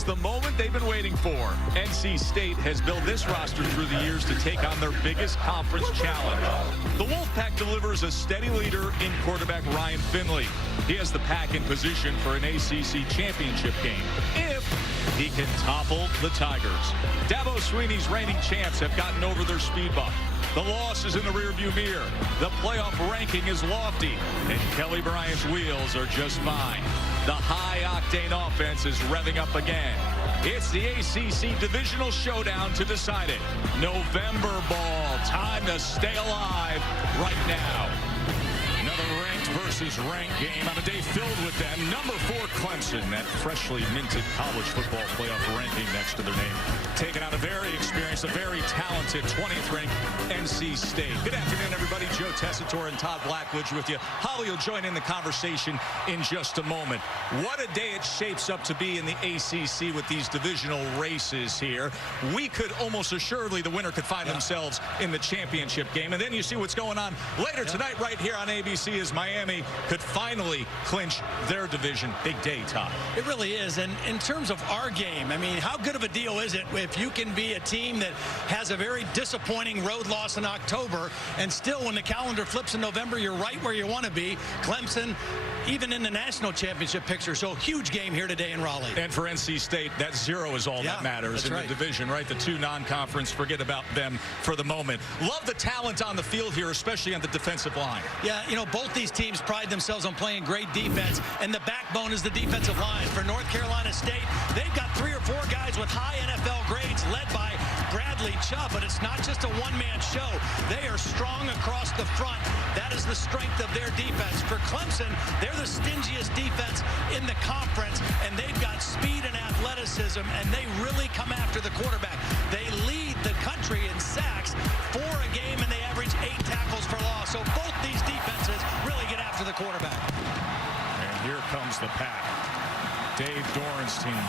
is the moment they've been waiting for. NC State has built this roster through the years to take on their biggest conference challenge. The Wolfpack delivers a steady leader in quarterback Ryan Finley. He has the pack in position for an ACC Championship game if he can topple the Tigers. Dabo Swinney's reigning champs have gotten over their speed bump. The loss is in the rearview mirror. The playoff ranking is lofty, and Kelly Bryant's wheels are just fine. The high-octane offense is revving up again. It's the ACC Divisional Showdown to decide it. November ball. Time to stay alive right now. Another ranked versus ranked game on a day filled with them. Number 4 Clemson, that freshly minted college football playoff ranking next to their name. Taking out a very experienced, a very talented 20th ranked NC State. Good afternoon, everybody. Joe Tessitore and Todd Blackledge with you. Holly will join in the conversation in just a moment. What a day it shapes up to be in the ACC with these divisional races here. We could almost assuredly, the winner could find themselves in the championship game. And then you see what's going on later tonight right here on ABC as Miami could finally clinch their division. Big day, Todd. It really is. And in terms of our game, I mean, how good of a deal is it if you can be a team that has a very disappointing road loss in October and still when the calendar flips in November, you're right where you want to be. Clemson, even in the national championship picture. So huge game here today in Raleigh. And for NC State, that 0 is all that matters in the division, right? The 2 non-conference, forget about them for the moment. Love the talent on the field here, especially on the defensive line. Yeah, you know, both these teams pride themselves on playing great defense, and the backbone is the defensive line. For North Carolina State, they've got 3 or 4 guys with high NFL grades led by Bradley Chubb, but it's not just a one-man show. They are strong across the front. That is the strength of their defense. For Clemson, they're the stingiest defense in the conference, and they've got speed and athleticism, and they really come after the quarterback. They lead the country in sacks 4 a game, and they average 8 tackles for loss. So both these defenses really get after the quarterback. And here comes the pack. Dave Doran's team.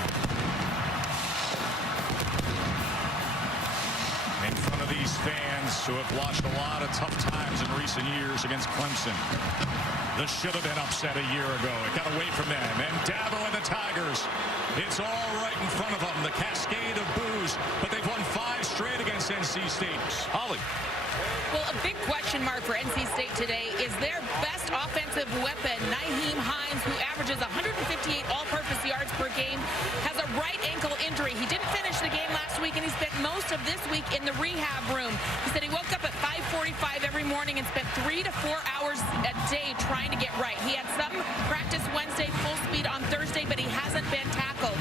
In front of these fans who have watched a lot of tough times in recent years against Clemson. This should have been upset a year ago. It got away from them. And Dabo and the Tigers. It's all right in front of them. The cascade of boos. But they've won 5 straight against NC State. Holly. Well, a big question mark for NC State today is their best offensive weapon, Nyheim Hines, who averages 158 all-purpose yards per game, has a right ankle injury. He didn't finish the game last week, and he spent most of this week in the rehab room. He said he woke up at 5:45 every morning and spent 3 to 4 hours a day trying to get right. He had some practice Wednesday, full speed on Thursday, but he hasn't been tackled.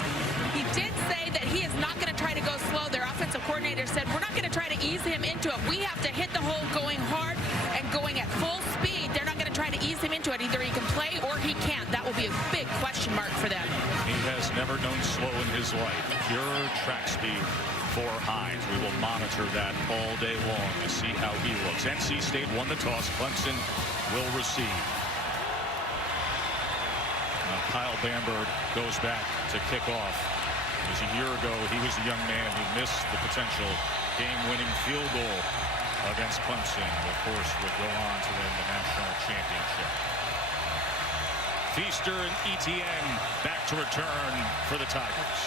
He did say that he is not going to try to go slow. Their offensive coordinator said, we're not going to try to ease him into it. We have to hit the hole going hard and going at full speed. They're not going to try to ease him into it. Either he can play or he can't. That will be a big question mark for them. He has never known slow in his life. Pure track speed for Hines. We will monitor that all day long to see how he looks. NC State won the toss. Clemson will receive. Now Kyle Bamberg goes back to kick off. It was a year ago, he was a young man who missed the potential game-winning field goal against Clemson. Of course, would go on to win the national championship. Feaster and Etienne back to return for the Tigers.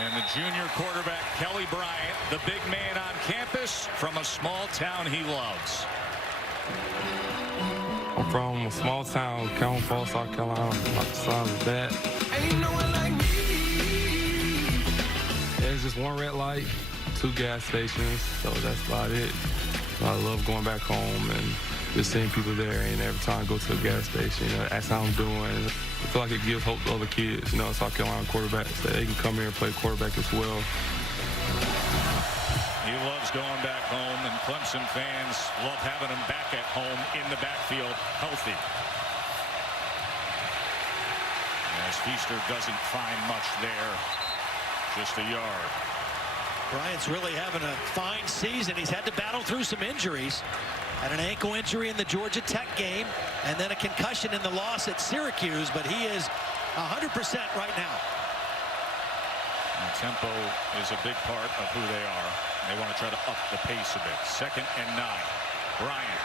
And the junior quarterback, Kelly Bryant, the big man on campus from a small town he loves. I'm from a small town, Calhoun Falls, South Carolina, like the size of that. There's just one red light, 2 gas stations, so that's about it. I love going back home and just seeing people there, and every time I go to a gas station, you know, that's how I'm doing. I feel like it gives hope to other kids, you know, South Carolina quarterbacks, that they can come here and play quarterback as well. He loves going back home, and Clemson fans love having him back at home in the backfield, healthy. As Feaster doesn't find much there, just a yard. Bryant's really having a fine season. He's had to battle through some injuries. Had an ankle injury in the Georgia Tech game, and then a concussion in the loss at Syracuse, but he is 100% right now. And tempo is a big part of who they are. They want to try to up the pace a bit. 2nd and 9. Bryant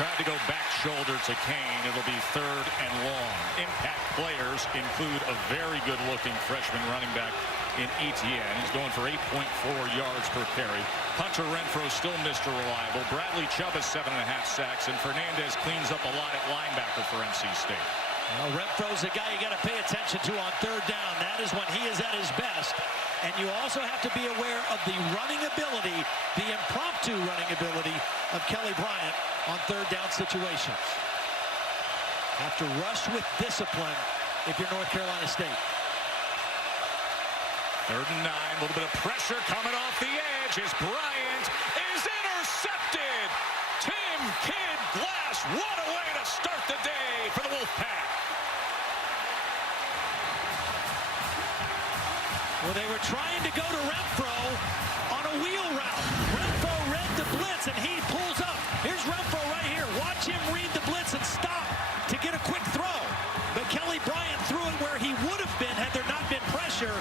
tried to go back shoulder to Kane. It'll be 3rd and long. Impact players include a very good-looking freshman running back in Etienne. He's going for 8.4 yards per carry. Hunter Renfrow still Mr. Reliable. Bradley Chubb has 7.5 sacks, and Fernandez cleans up a lot at linebacker for NC State. Well, Renfro's a guy you got to pay attention to on 3rd down. That is when he is at his best. And you also have to be aware of the running ability, the impromptu running ability of Kelly Bryant on 3rd down situations. Have to rush with discipline if you're North Carolina State. 3rd and 9, a little bit of pressure coming off the edge as Bryant is intercepted. Tim Kid Glass, what a way to start the day for the Wolfpack. Well, they were trying to go to Renfrow on a wheel route. Renfrow read the blitz, and he pulls up. Here's Renfrow right here. Watch him read the blitz and stop to get a quick throw. But Kelly Bryant threw it where he would have been had there not been pressure,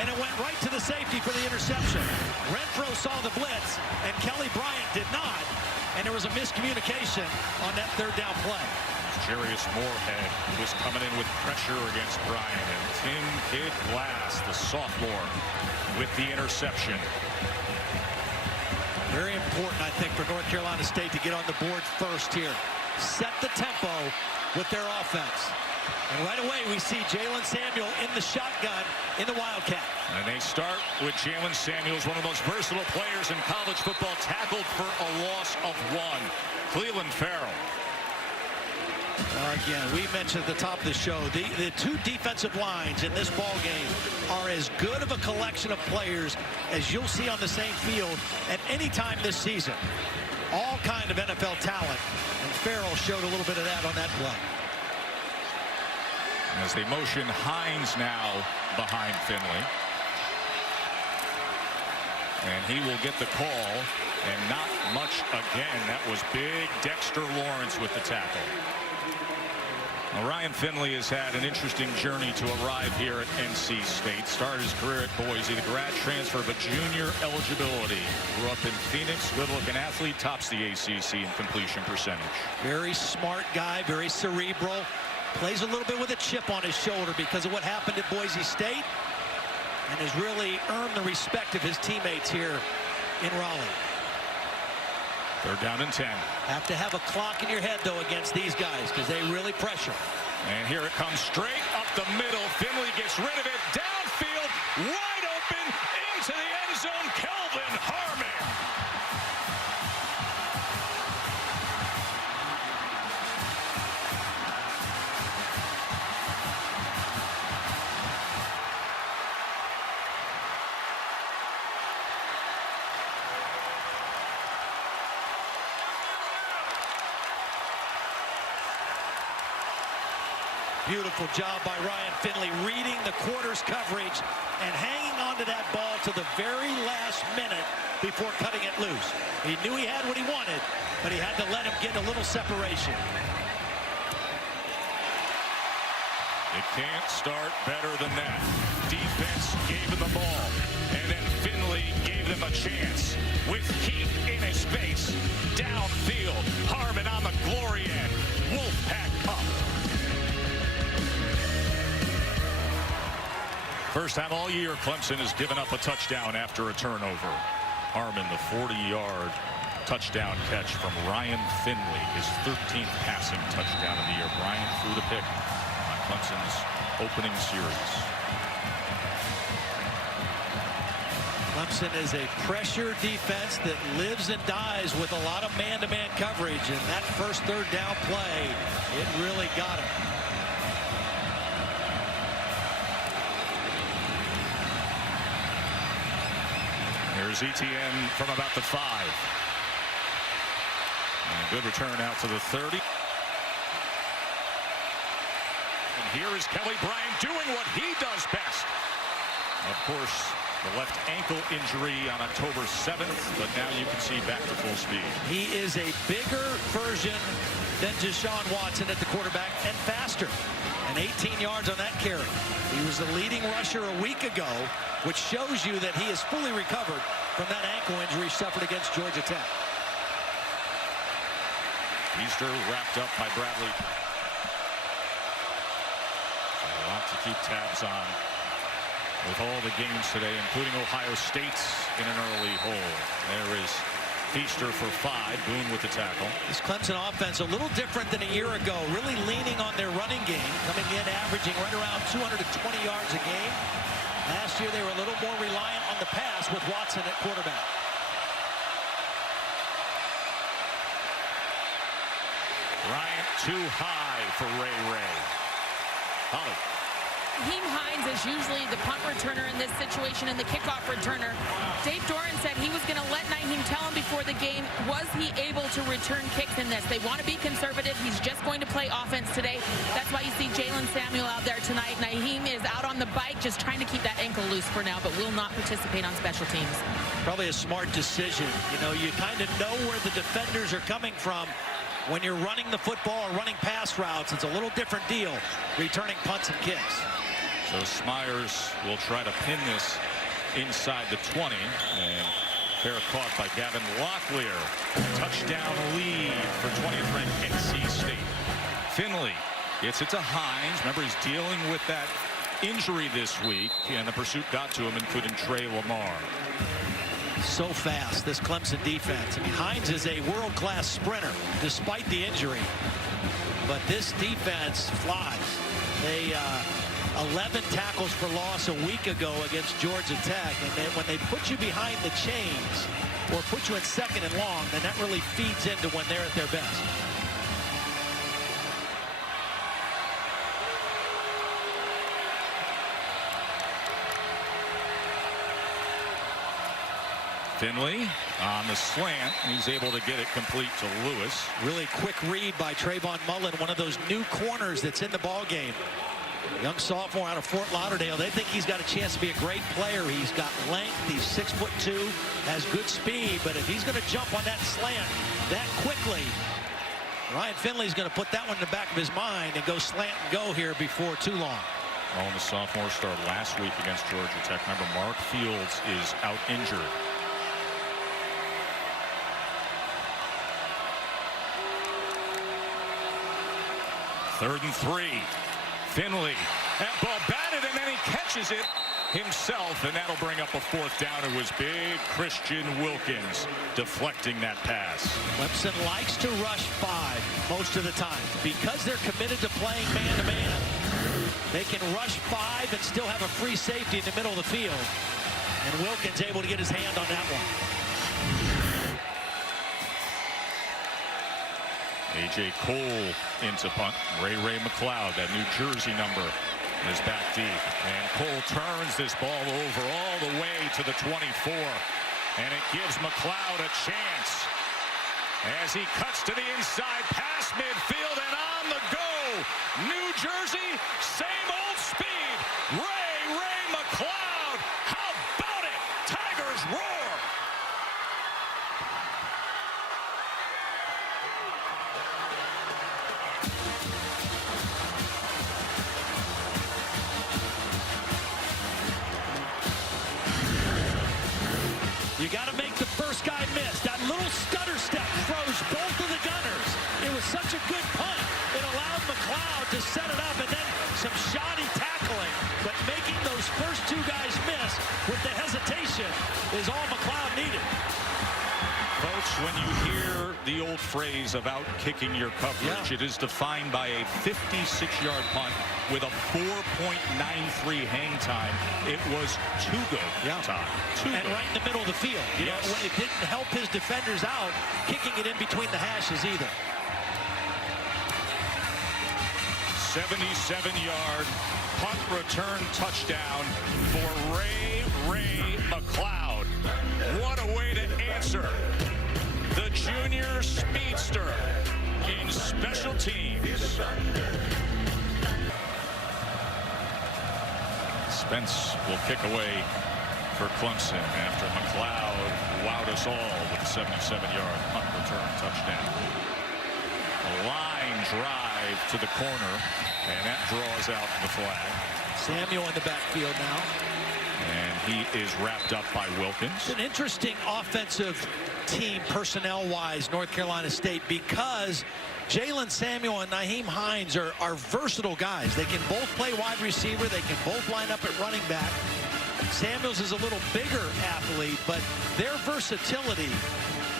and it went right to the safety for the interception. Renfrow saw the blitz, and Kelly Bryant did not, and there was a miscommunication on that 3rd down play. Jarius Moorhead was coming in with pressure against Bryant, and Tim Kid Glass, the sophomore, with the interception. Very important, I think, for North Carolina State to get on the board first here. Set the tempo with their offense. And right away, we see Jalen Samuel in the shotgun in the Wildcat. And they start with Jalen Samuels, one of the most versatile players in college football, tackled for a loss of 1. Cleveland Farrell. Again, we mentioned at the top of the show, the 2 defensive lines in this ball game are as good of a collection of players as you'll see on the same field at any time this season. All kind of NFL talent, and Farrell showed a little bit of that on that play. As they motion Hines now behind Finley. And he will get the call, and not much again. That was big Dexter Lawrence with the tackle. Now, Ryan Finley has had an interesting journey to arrive here at NC State. Started his career at Boise, the grad transfer, but junior eligibility. Grew up in Phoenix, good-looking athlete, tops the ACC in completion percentage. Very smart guy, very cerebral. Plays a little bit with a chip on his shoulder because of what happened at Boise State, and has really earned the respect of his teammates here in Raleigh. 3rd down and 10. Have to have a clock in your head, though, against these guys because they really pressure. And here it comes straight up the middle. Finley gets rid of it. Downfield, wide open, into the end zone. Kelvin Harmon. Beautiful job by Ryan Finley, reading the quarter's coverage and hanging on to that ball to the very last minute before cutting it loose. He knew he had what he wanted, but he had to let him get a little separation. It can't start better than that. Defense gave him the ball, and then Finley gave them a chance. With heat in his face, downfield, Harmon on the glory end. Wolfpack up. First time all year, Clemson has given up a touchdown after a turnover. Harmon, the 40-yard touchdown catch from Ryan Finley, his 13th passing touchdown of the year. Bryant threw the pick on Clemson's opening series. Clemson is a pressure defense that lives and dies with a lot of man-to-man coverage, and that first 3rd down play, it really got him. Here's Etienne from about the 5. And a good return out to the 30. And here is Kelly Bryant doing what he does best. Of course, the left ankle injury on October 7th, but now you can see back to full speed. He is a bigger version than Deshaun Watson at the quarterback, and faster. And 18 yards on that carry. He was the leading rusher a week ago, which shows you that he is fully recovered from that ankle injury suffered against Georgia Tech. Easter wrapped up by Bradley. A lot to keep tabs on with all the games today, including Ohio State in an early hole. There is Feaster for 5. Boone with the tackle. This Clemson offense a little different than a year ago, really leaning on their running game, coming in averaging right around 220 yards a game. Last year they were a little more reliant on the pass with Watson at quarterback. Bryant too high for Ray. Holly. Nyheim Hines is usually the punt returner in this situation and the kickoff returner. Dave Doran said he was going to let Nyheim tell him before the game, was he able to return kicks in this? They want to be conservative. He's just going to play offense today. That's why you see Jalen Samuel out there tonight. Nyheim is out on the bike just trying to keep that ankle loose for now, but will not participate on special teams. Probably a smart decision. You know, you kind of know where the defenders are coming from. When you're running the football or running pass routes, it's a little different deal, returning punts and kicks. So Smyers will try to pin this inside the 20. And fair caught by Gavin Locklear. Touchdown lead for 20th ranked NC State. Finley gets it to Hines. Remember, he's dealing with that injury this week. And the pursuit got to him, including Trey Lamar. So fast, this Clemson defense. I mean, Hines is a world-class sprinter, despite the injury. But this defense flies. They 11 tackles for loss a week ago against Georgia Tech. And then when they put you behind the chains or put you in second and long, then that really feeds into when they're at their best. Finley on the slant. He's able to get it complete to Lewis. Really quick read by Trayvon Mullen, one of those new corners that's in the ball game. Young sophomore out of Fort Lauderdale. They think he's got a chance to be a great player. He's got length. He's 6'2", has good speed. But if he's going to jump on that slant that quickly, Ryan Finley's going to put that one in the back of his mind and go slant and go here before too long. Oh, and the sophomore started last week against Georgia Tech. Remember, Mark Fields is out injured. Third and 3. Finley, that ball batted, and then he catches it himself, and that'll bring up a 4th down. It was big Christian Wilkins deflecting that pass. Clemson likes to rush 5 most of the time. Because they're committed to playing man-to-man, they can rush 5 and still have a free safety in the middle of the field. And Wilkins able to get his hand on that one. A.J. Cole into punt. Ray McLeod, that New Jersey number, is back deep. And Cole turns this ball over all the way to the 24. And it gives McLeod a chance as he cuts to the inside, past midfield, and on the go. New Jersey, same old speed. Ray McLeod. How about it? Tigers roar. You got to make the first guy miss. That little stutter step froze both of the gunners. It was such a good punt. It allowed McLeod to set it up, and then some shoddy tackling. But making those first 2 guys miss with the hesitation is all McLeod needed. Folks, when you hear the old phrase of out-kicking your coverage, it is defined by a 56-yard punt with a 4.93 hang time. It was too good time. And right in the middle of the field. You know, it didn't help his defenders out, kicking it in between the hashes either. 77-yard punt return touchdown for Ray McLeod. What a way to answer the junior speedster in special teams. Spence will kick away for Clemson after McLeod wowed us all with a 77-yard punt return touchdown. A line drive to the corner, and that draws out the flag. Samuel in the backfield now. And he is wrapped up by Wilkins. It's an interesting offensive team personnel-wise, North Carolina State, because Jalen Samuel and Nyheim Hines are versatile guys. They can both play wide receiver. They can both line up at running back. Samuels is a little bigger athlete, but their versatility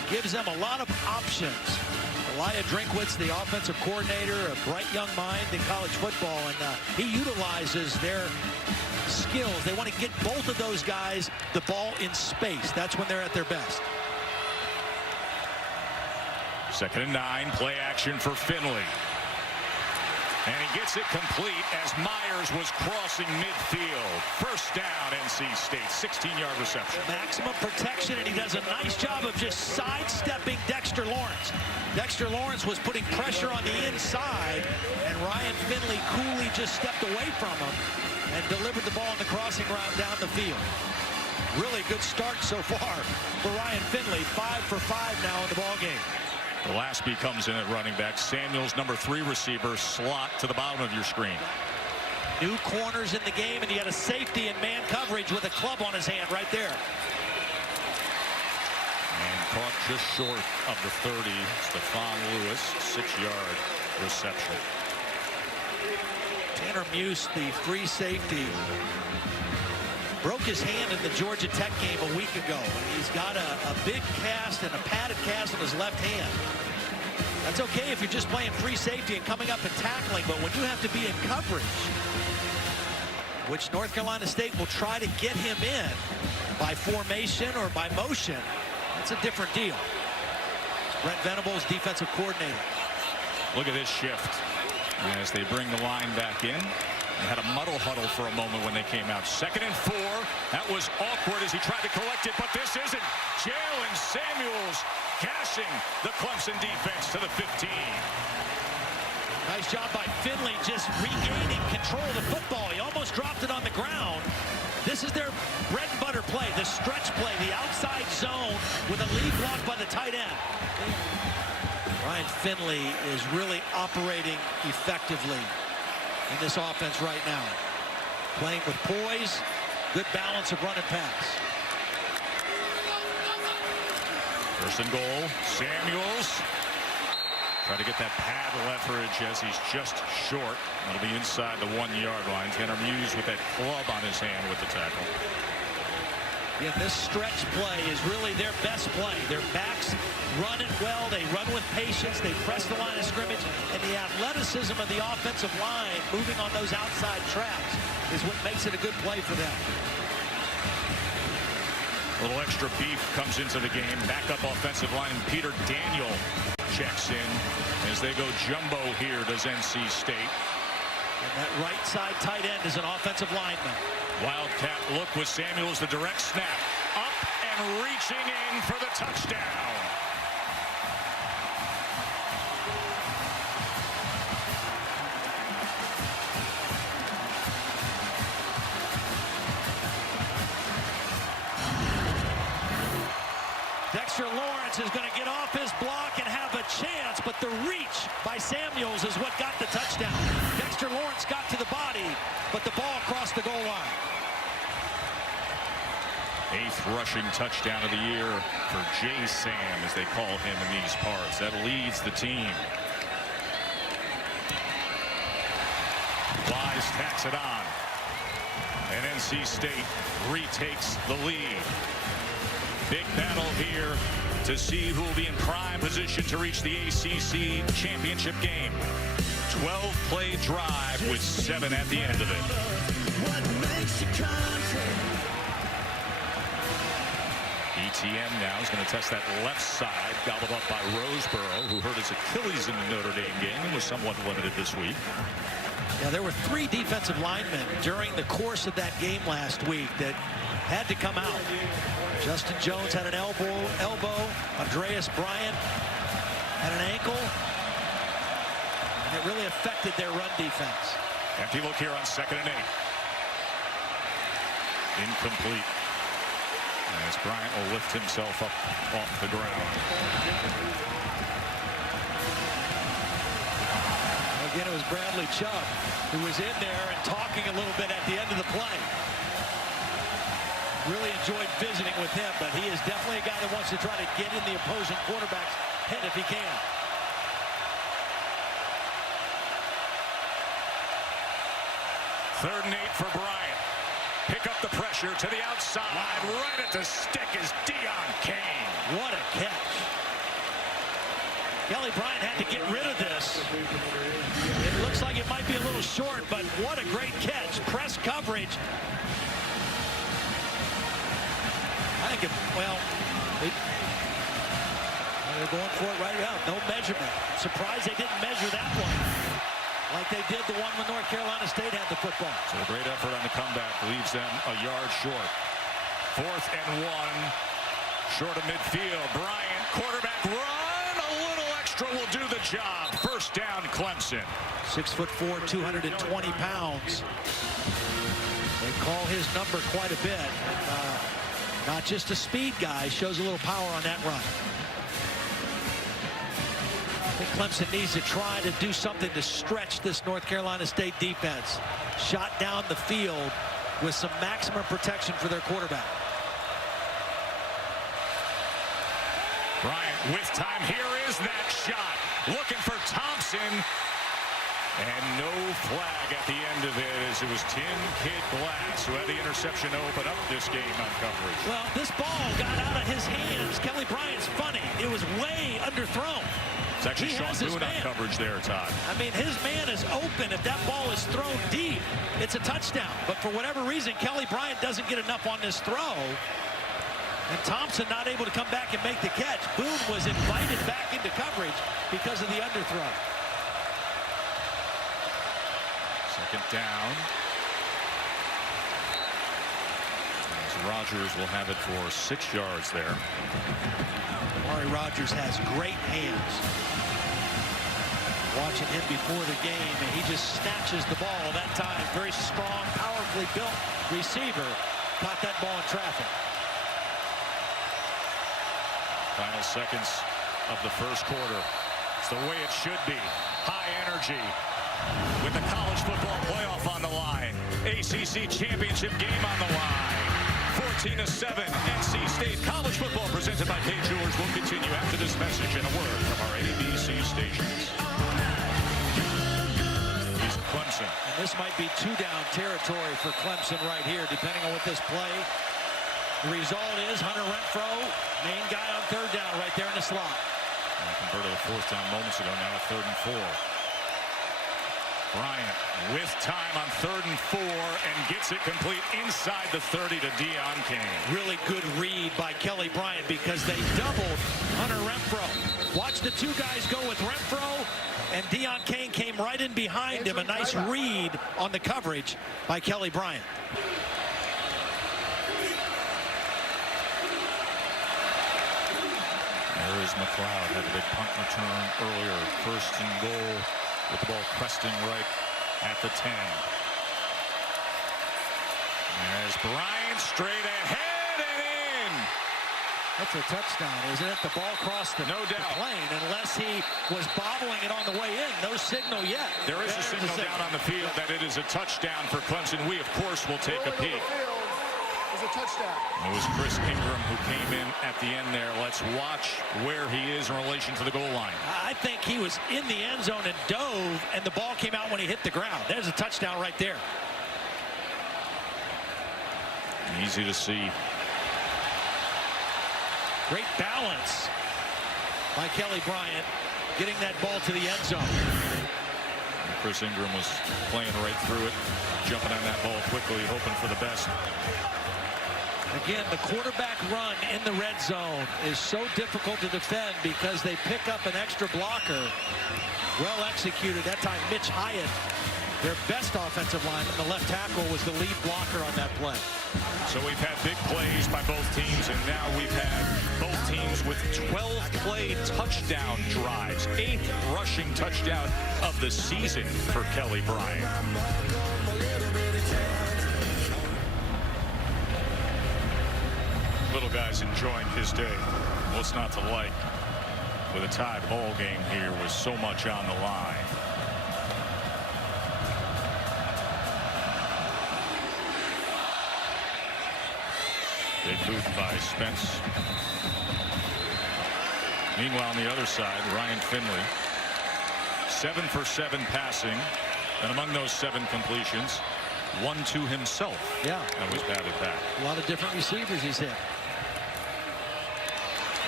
gives them a lot of options. Elia Drinkwitz, the offensive coordinator, a bright young mind in college football, and he utilizes their skills. They want to get both of those guys the ball in space. That's when they're at their best. 2nd and 9, play action for Finley. And he gets it complete as Myers was crossing midfield. First down, NC State, 16-yard reception. Maximum protection, and he does a nice job of just sidestepping Dexter Lawrence. Dexter Lawrence was putting pressure on the inside, and Ryan Finley coolly just stepped away from him and delivered the ball in the crossing route down the field. Really good start so far for Ryan Finley. 5 for 5 now in the ball game. Gillespie comes in at running back. Samuels, number 3 receiver, slot to the bottom of your screen. New corners in the game, and he had a safety in man coverage with a club on his hand right there. And caught just short of the 30. Stephon Lewis, 6-yard reception. Tanner Muse, the free safety, broke his hand in the Georgia Tech game a week ago. He's got a big cast and a padded cast on his left hand. That's okay if you're just playing free safety and coming up and tackling, but when you have to be in coverage, which North Carolina State will try to get him in by formation or by motion, that's a different deal. Brent Venables, defensive coordinator. Look at this shift as they bring the line back in. They had a muddle huddle for a moment when they came out. 2nd and 4. That was awkward as he tried to collect it, but this isn't. Jalen Samuels cashing the Clemson defense to the 15. Nice job by Finley just regaining control of the football. He almost dropped it on the ground. This is their bread and butter play, the stretch play, the outside zone with a lead block by the tight end. Ryan Finley is really operating effectively in this offense right now. Playing with poise, good balance of run and pass. 1st and goal, Samuels. Try to get that pad leverage as he's just short. That'll be inside the 1-yard line. Tanner Muse with that club on his hand with the tackle. Yeah, this stretch play is really their best play. Their backs run it well. They run with patience. They press the line of scrimmage. And the athleticism of the offensive line moving on those outside tracks is what makes it a good play for them. A little extra beef comes into the game. Backup offensive line Peter Daniel checks in as they go jumbo here, does NC State. And that right side tight end is an offensive lineman. Wildcat look with Samuels, the direct snap. Up and reaching in for the touchdown. Dexter Lawrence is going to get off his block and have a chance, but the reach by Samuels is what got the touchdown. Dexter Lawrence got to the body, but the ball crossed the goal line. 8th rushing touchdown of the year for J-Sam, as they call him in these parts. That leads the team. Wise tacks it on. And NC State retakes the lead. Big battle here to see who will be in prime position to reach the ACC Championship Game. 12-play drive with 7 at the end of it. ETN now is going to test that left side, gobbled up by Roseboro, who hurt his Achilles in the Notre Dame game and was somewhat limited this week. Yeah, there were 3 defensive linemen during the course of that game last week that had to come out. Justin Jones had an elbow. Andreas Bryant had an ankle. And it really affected their run defense. Empty look here on 2nd and 8. Incomplete. As Bryant will lift himself up off the ground. Again, it was Bradley Chubb who was in there and talking a little bit at the end of the play. Really enjoyed visiting with him, but he is definitely a guy that wants to try to get in the opposing quarterback's head if he can. Third and 8 for Bryant. Pick up the pressure to the outside. Right at the stick is Deion Kane. What a catch. Kelly Bryant had to get rid of this. It looks like it might be a little short, but what a great catch. Press coverage. I think, well, they're going for it right now. No measurement. Surprised they didn't measure that one like they did the one when North Carolina State had the football. So a great effort on the comeback leaves them a yard short. 4th and 1, short of midfield. Bryant, quarterback run, a little extra will do the job. First down, Clemson. 6'4", 220 pounds. They call his number quite a bit. Not just a speed guy, shows a little power on that run. I think Clemson needs to try to do something to stretch this North Carolina State defense. Shot down the field with some maximum protection for their quarterback. Bryant with time. Here is that shot. Looking for Thompson. And no flag at the end of it, as it was Tim Kid Glass who had the interception to open up this game on coverage. Well, this ball got out of his hands. Kelly Bryant's funny. It was way underthrown. It's actually Sean Boone on coverage there, Todd. I mean, his man is open. If that ball is thrown deep, it's a touchdown. But for whatever reason, Kelly Bryant doesn't get enough on this throw. And Thompson not able to come back and make the catch. Boone was invited back into coverage because of the underthrow. Second down. As Rogers will have it for 6 yards there. Amari Rogers has great hands. Watching him before the game, and he just snatches the ball that time. Very strong, powerfully built receiver. Caught that ball in traffic. Final seconds of the first quarter. It's the way it should be. High energy. With the college football playoff on the line. ACC Championship Game on the line. 14-7, NC State college football presented by Kay Jewelers will continue after this message and a word from our ABC stations. He's Clemson. And this might be 2-down territory for Clemson right here, depending on what this play. The result is Hunter Renfro, main guy on 3rd down right there in the slot. Converted a 4th down moments ago, now a 3rd and 4. Bryant with time on 3rd and 4 and gets it complete inside the 30 to Deion Kane. Really good read by Kelly Bryant because they doubled Hunter Renfro. Watch the 2 guys go with Renfro, and Deion Kane came right in behind him. A nice read on the coverage by Kelly Bryant. There is McLeod, had a big punt return earlier. 1st and goal. With the ball cresting right at the 10. As Bryant straight ahead and in. That's a touchdown, isn't it? The ball crossed the, no doubt. The plane, unless he was bobbling it on the way in. No signal yet. There is a signal down on the field that it is a touchdown for Clemson. We, of course, will take a peek. A touchdown. It was Chris Ingram who came in at the end there. Let's watch where he is in relation to the goal line. I think he was in the end zone and dove, and the ball came out when he hit the ground. There's a touchdown right there. Easy to see. Great balance by Kelly Bryant, getting that ball to the end zone. And Chris Ingram was playing right through it, jumping on that ball quickly, hoping for the best. Again, the quarterback run in the red zone is so difficult to defend because they pick up an extra blocker. Well executed. That time, Mitch Hyatt, their best offensive lineman, the left tackle, was the lead blocker on that play. So we've had big plays by both teams, and now we've had both teams with 12-play touchdown drives. 8th rushing touchdown of the season for Kelly Bryant. Little guy's enjoying his day. What's not to like with a tied ball game here with so much on the line? Big boot by Spence. Meanwhile, on the other side, Ryan Finley, 7 for 7 passing, and among those 7 completions, 1 to himself. Yeah, that was batted back. A lot of different receivers he's hit.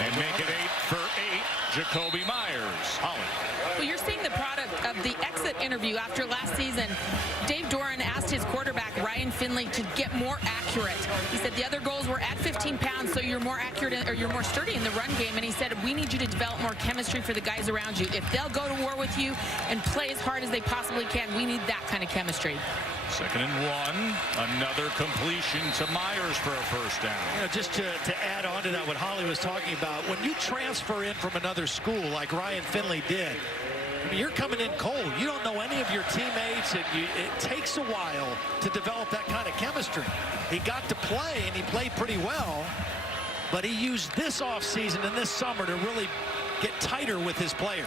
And make it 8 for 8. Jacoby Myers. Holly. Well, you're seeing the product of the exit interview after last season. Dave Doran asked his quarterback, Ryan Finley, to get more accurate. He said the other goals were at 15 pounds, so you're more accurate or you're more sturdy in the run game. And he said, we need you to develop more chemistry for the guys around you. If they'll go to war with you and play as hard as they possibly can, we need that kind of chemistry. 2nd and 1. Another completion to Myers for a first down. You know, just to add on to that, what Holly was talking about, when you transfer in from another school like Ryan Finley did, I mean, you're coming in cold. You don't know any of your teammates, and it takes a while to develop that kind of chemistry. He got to play, and he played pretty well, but he used this offseason and this summer to really get tighter with his players.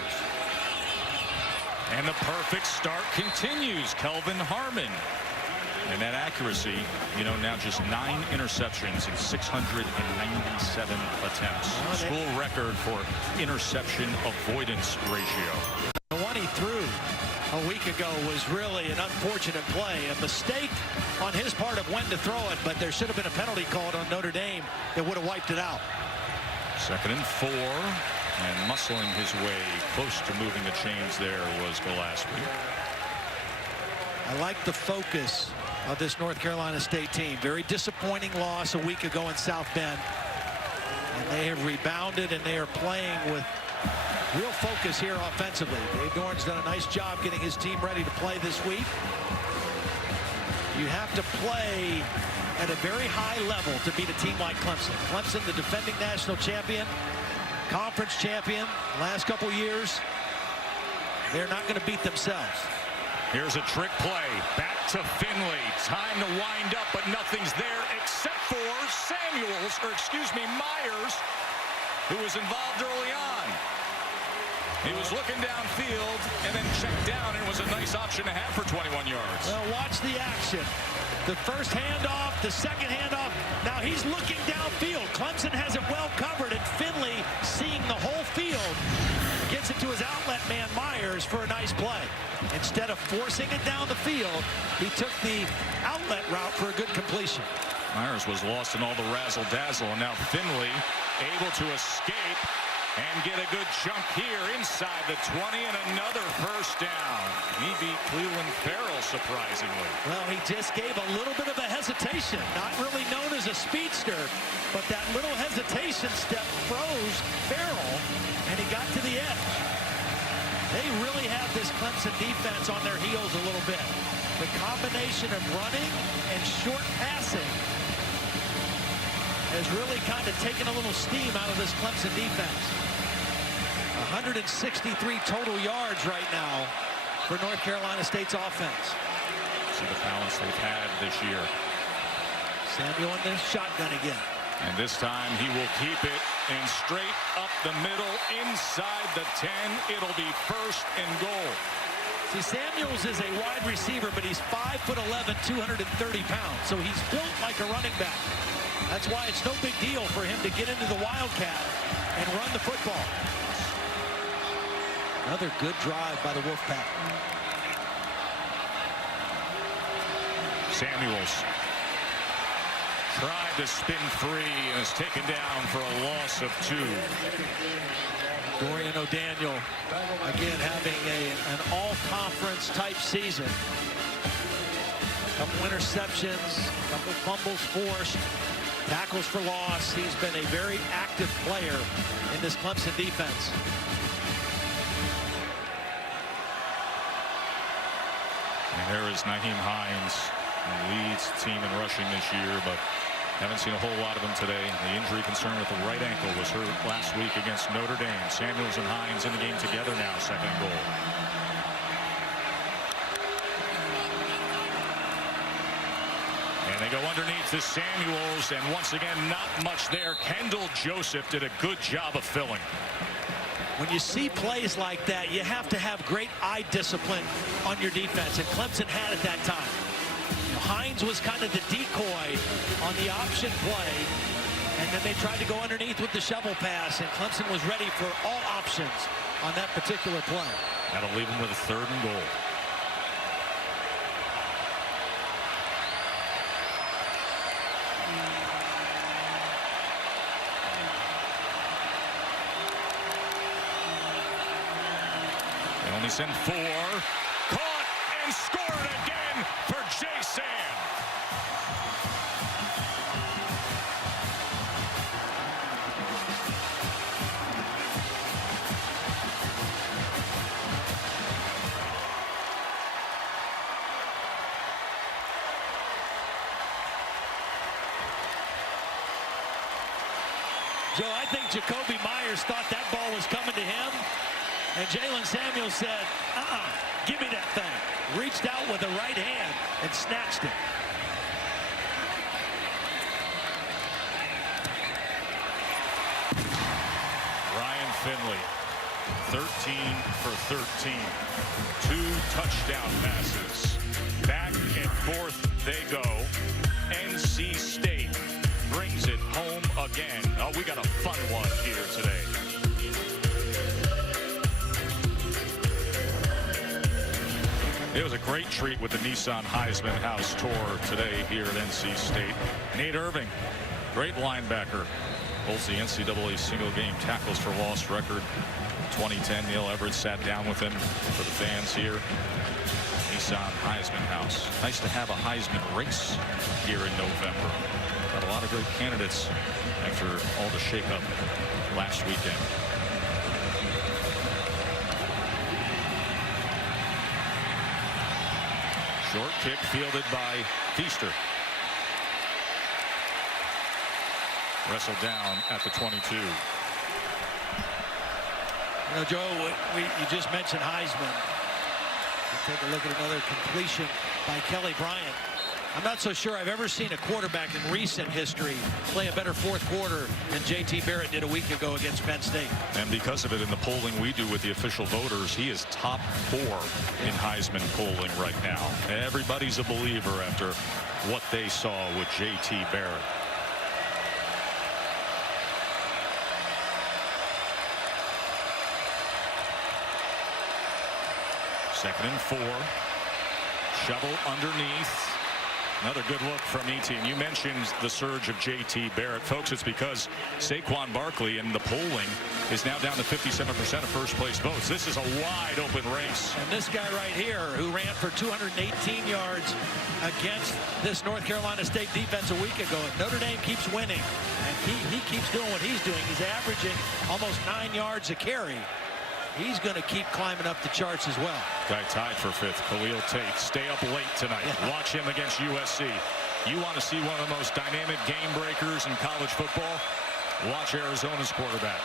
And the perfect start continues. Kelvin Harmon. And that accuracy, you know, now just 9 interceptions in 697 attempts. School record for interception avoidance ratio. The one he threw a week ago was really an unfortunate play. A mistake on his part of when to throw it, but there should have been a penalty called on Notre Dame that would have wiped it out. 2nd and 4. And muscling his way close to moving the chains there was Gillespie. I like the focus of this North Carolina State team. Very disappointing loss a week ago in South Bend. And they have rebounded, and they are playing with real focus here offensively. Dave Doran's done a nice job getting his team ready to play this week. You have to play at a very high level to beat a team like Clemson. Clemson, the defending national champion, conference champion last couple years. They're not going to beat themselves. Here's a trick play back to Finley. Time to wind up, but nothing's there except for Myers, who was involved early on. He was looking downfield and then checked down, and it was a nice option to have for 21 yards. Well, watch the action. The first handoff, the second handoff. Now he's looking downfield. Clemson has it well covered, and Finley, seeing the whole field, gets it to his outlet man Myers for a nice play. Instead of forcing it down the field, he took the outlet route for a good completion. Myers was lost in all the razzle-dazzle, and now Finley able to escape and get a good chunk here inside the 20, and another first down. He beat Cleveland Farrell, surprisingly. Well, he just gave a little bit of a hesitation. Not really known as a speedster, but that little hesitation step froze Farrell, and he got to the edge. They really have this Clemson defense on their heels a little bit. The combination of running and short passing has really kind of taken a little steam out of this Clemson defense. 163 total yards right now for North Carolina State's offense. See the balance they've had this year. Samuel in this shotgun again. And this time he will keep it and straight up the middle inside the 10. It'll be 1st and goal. See, Samuels is a wide receiver, but he's 5'11", 230 pounds. So he's built like a running back. That's why it's no big deal for him to get into the Wildcat and run the football. Another good drive by the Wolfpack. Samuels tried to spin free and is taken down for a loss of 2. Dorian O'Daniel, again, having an all-conference type season. Couple interceptions, couple fumbles forced, tackles for loss. He's been a very active player in this Clemson defense. And there is Nyheim Hines, who leads the team in rushing this year, but haven't seen a whole lot of him today. The injury concern with the right ankle was hurt last week against Notre Dame. Samuels and Hines in the game together now, 2nd goal. And they go underneath to Samuels, and once again, not much there. Kendall Joseph did a good job of filling. When you see plays like that, you have to have great eye discipline on your defense, and Clemson had it that time. Hines was kind of the decoy on the option play, and then they tried to go underneath with the shovel pass, and Clemson was ready for all options on that particular play. That'll leave him with a 3rd and goal. They only send 4. Caught and scored again for Jason. Joe, I think Jacoby Myers thought that ball was coming to him, and Jalen Samuels said, give me that thing. Reached out with the right hand and snatched it. Ryan Finley, 13 for 13. 2 touchdown passes. Back and forth they go. NC State brings it home again. Oh, we got a fun one here today. It was a great treat with the Nissan Heisman House tour today here at NC State. Nate Irving, great linebacker, holds the NCAA single game tackles for loss record. 2010, Neil Everett sat down with him for the fans here. Nissan Heisman House. Nice to have a Heisman race here in November. Got a lot of great candidates after all the shakeup last weekend. Short kick fielded by Feaster. Wrestled down at the 22. You know, Joe, you just mentioned Heisman. We'll take a look at another completion by Kelly Bryant. I'm not so sure I've ever seen a quarterback in recent history play a better 4th quarter than J.T. Barrett did a week ago against Penn State. And because of it, in the polling we do with the official voters, he is top 4 in Heisman polling right now. Everybody's a believer after what they saw with J.T. Barrett. Second and 4. Shovel underneath. Another good look from E.T. And you mentioned the surge of J.T. Barrett. Folks, it's because Saquon Barkley in the polling is now down to 57% of first place votes. This is a wide open race. And this guy right here, who ran for 218 yards against this North Carolina State defense a week ago. If Notre Dame keeps winning, and he keeps doing what he's doing, he's averaging almost 9 yards a carry. He's going to keep climbing up the charts as well. Guy tied for 5th, Khalil Tate. Stay up late tonight. Watch him against USC. You want to see one of the most dynamic game breakers in college football? Watch Arizona's quarterback.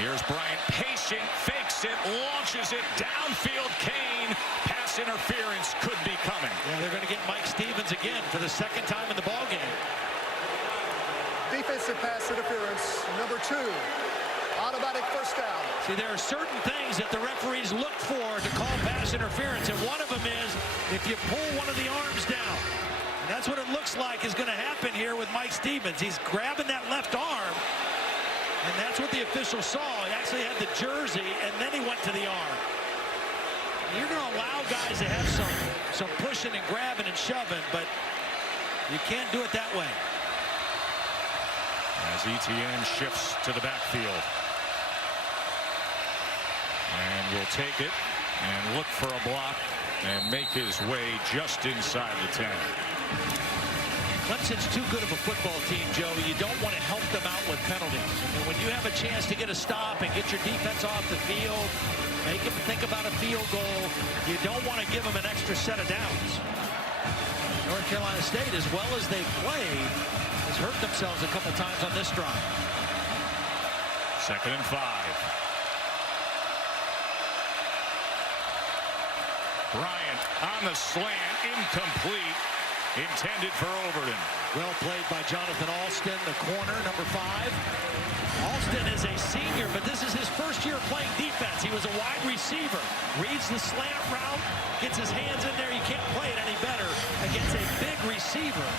Here's Bryant, patient, fakes it, launches it downfield. Kane, pass interference could be coming. Yeah, they're going to get Mike Stevens again for the 2nd time in the ballgame. Defensive pass interference, number 2. Automatic first down. See, there are certain things that the referees look for to call pass interference, and one of them is if you pull one of the arms down. And that's what it looks like is going to happen here with Mike Stevens. He's grabbing that left arm, and that's what the official saw. He actually had the jersey, and then he went to the arm. You're going to allow guys to have some pushing and grabbing and shoving, but you can't do it that way. As ETN shifts to the backfield. And will take it and look for a block and make his way just inside the 10. Clemson's too good of a football team, Joe. You don't want to help them out with penalties. And when you have a chance to get a stop and get your defense off the field, make them think about a field goal, you don't want to give them an extra set of downs. North Carolina State, as well as they've played, has hurt themselves a couple times on this drive. 2nd and 5. Bryant on the slant, incomplete, intended for Overton. Well played by Jonathan Alston, the corner, number 5. Alston is a senior, but this is his first year playing defense. He was a wide receiver, reads the slant route, gets his hands in there. You can't play it any better against a receiver.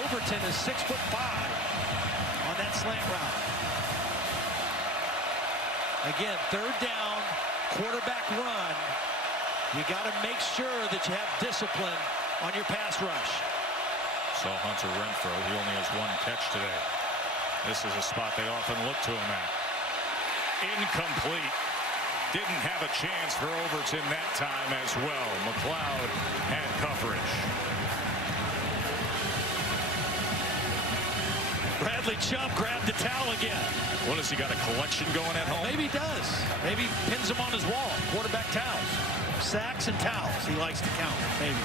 Overton is 6'5" on that slant route. Again, third down, quarterback run. You got to make sure that you have discipline on your pass rush. Saw Hunter Renfro. He only has one catch today. This is a spot they often look to him at. Incomplete. Didn't have a chance for Overton that time as well. McLeod had coverage. Bradley Chubb grabbed the towel again. What has he got, a collection going at home? Maybe he does. Maybe he pins them on his wall. Quarterback towels. Sacks and towels. He likes to count. Maybe.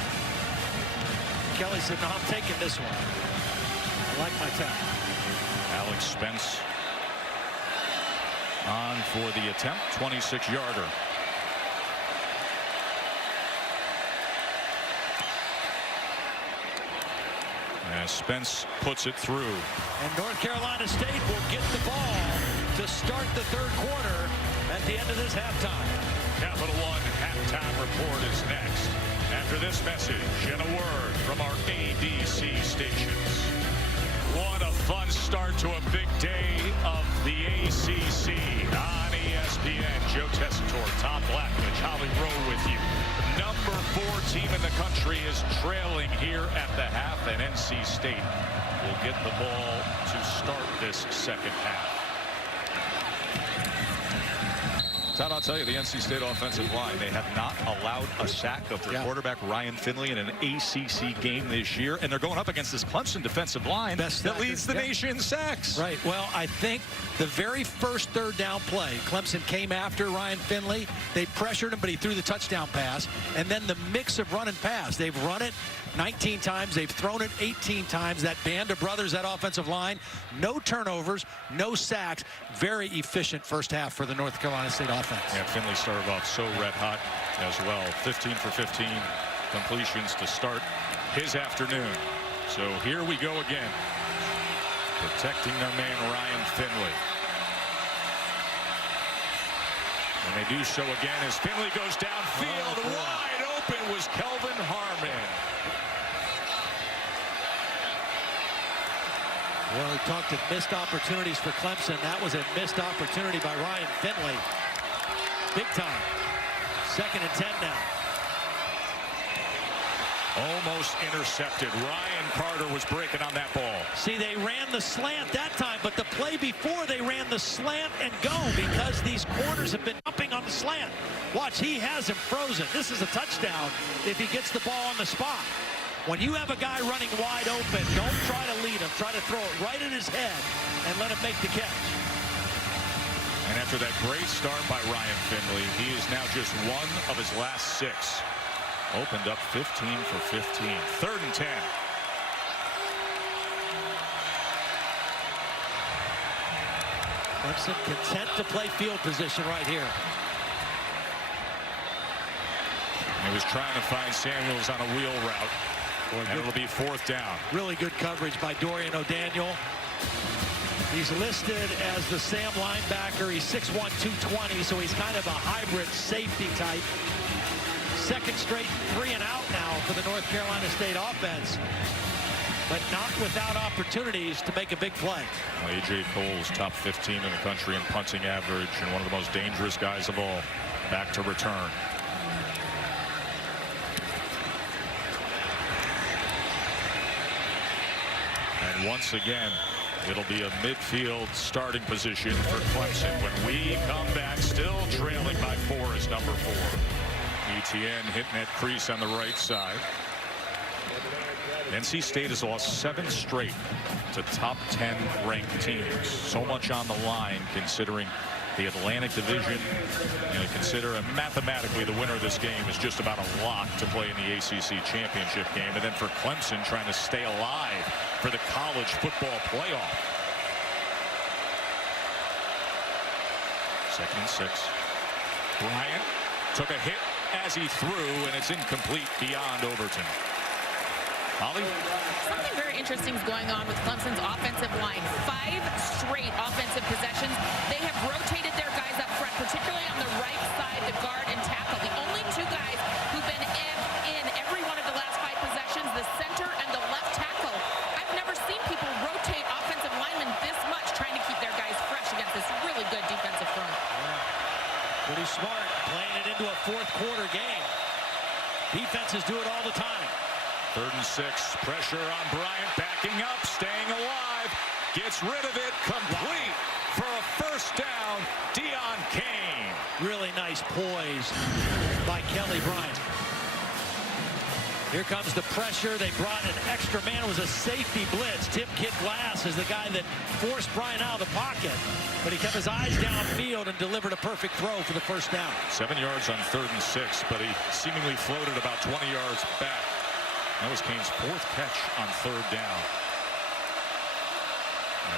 Kelly said, no, I'm taking this one. I like my towel. Alex Spence on for the attempt. 26-yarder. As Spence puts it through. And North Carolina State will get the ball to start the third quarter at the end of this halftime. Capital One halftime report is next. After this message and a word from our ADC stations. What a fun start to a big day of the ACC on ESPN. Joe Tessitore, Tom Blackledge, Holly Rowe with you. Number 4 team in the country is trailing here at the half, and NC State will get the ball to start this second half. Todd, I'll tell you, the NC State offensive line, they have not allowed a sack of their quarterback, Ryan Finley, in an ACC game this year. And they're going up against this Clemson defensive line that leads the nation in sacks. Right. Well, I think the very first third down play, Clemson came after Ryan Finley. They pressured him, but he threw the touchdown pass. And then the mix of run and pass. They've run it 19 times. They've thrown it 18 times. That band of brothers, that offensive line, no turnovers, no sacks. Very efficient first half for the North Carolina State offense. Yeah, Finley started off so red hot as well. 15 for 15 completions to start his afternoon. So here we go again. Protecting their man Ryan Finley. And they do so again as Finley goes downfield. Wide open was Kelvin Harmon. Well, we talked of missed opportunities for Clemson. That was a missed opportunity by Ryan Finley. Big time. 2nd and 10 now. Almost intercepted. Ryan Carter was breaking on that ball. See, they ran the slant that time, but the play before they ran the slant and go because these corners have been jumping on the slant. Watch, he has him frozen. This is a touchdown if he gets the ball on the spot. When you have a guy running wide open, don't try to lead him. Try to throw it right in his head and let him make the catch. And after that great start by Ryan Finley, he is now just one of his last 6. Opened up 15 for 15. 3rd and 10. Clemson content to play field position right here. He was trying to find Samuels on a wheel route. And it'll be 4th down. Really good coverage by Dorian O'Daniel. He's listed as the Sam linebacker. He's 6'1", 220, so he's kind of a hybrid safety type. 2nd straight 3 and out now for the North Carolina State offense, but not without opportunities to make a big play. Well, A.J. Cole's top 15 in the country in punting average and one of the most dangerous guys of all. Back to return. And once again, it'll be a midfield starting position for Clemson when we come back, still trailing by 4 is number 4. Etienne hitting that crease on the right side. NC State has lost 7 straight to top 10 ranked teams. So much on the line considering the Atlantic Division. Consider mathematically the winner of this game is just about a lock to play in the ACC Championship Game. And then for Clemson trying to stay alive for the college football playoff. 2nd and 6. Bryant took a hit as he threw, and it's incomplete beyond Overton. Holly? Something very interesting is going on with Clemson's offensive line. 5 straight offensive possessions. They have rotated their guys up front, particularly on the right side, the guard and tackle. The only 2 guys who've been in every one of the last 5 possessions, the center fourth quarter game. Defenses do it all the time. 3rd and 6. Pressure on Bryant. Backing up. Staying alive. Gets rid of it. Complete for a first down. Deon Cain. Really nice poise by Kelly Bryant. Here comes the pressure. They brought an extra man. It was a safety blitz. Tim Kid Glass is the guy that forced Bryant out of the pocket. But he kept his eyes downfield and delivered a perfect throw for the first down. 7 yards on 3rd and 6, but he seemingly floated about 20 yards back. That was Cain's 4th catch on 3rd down.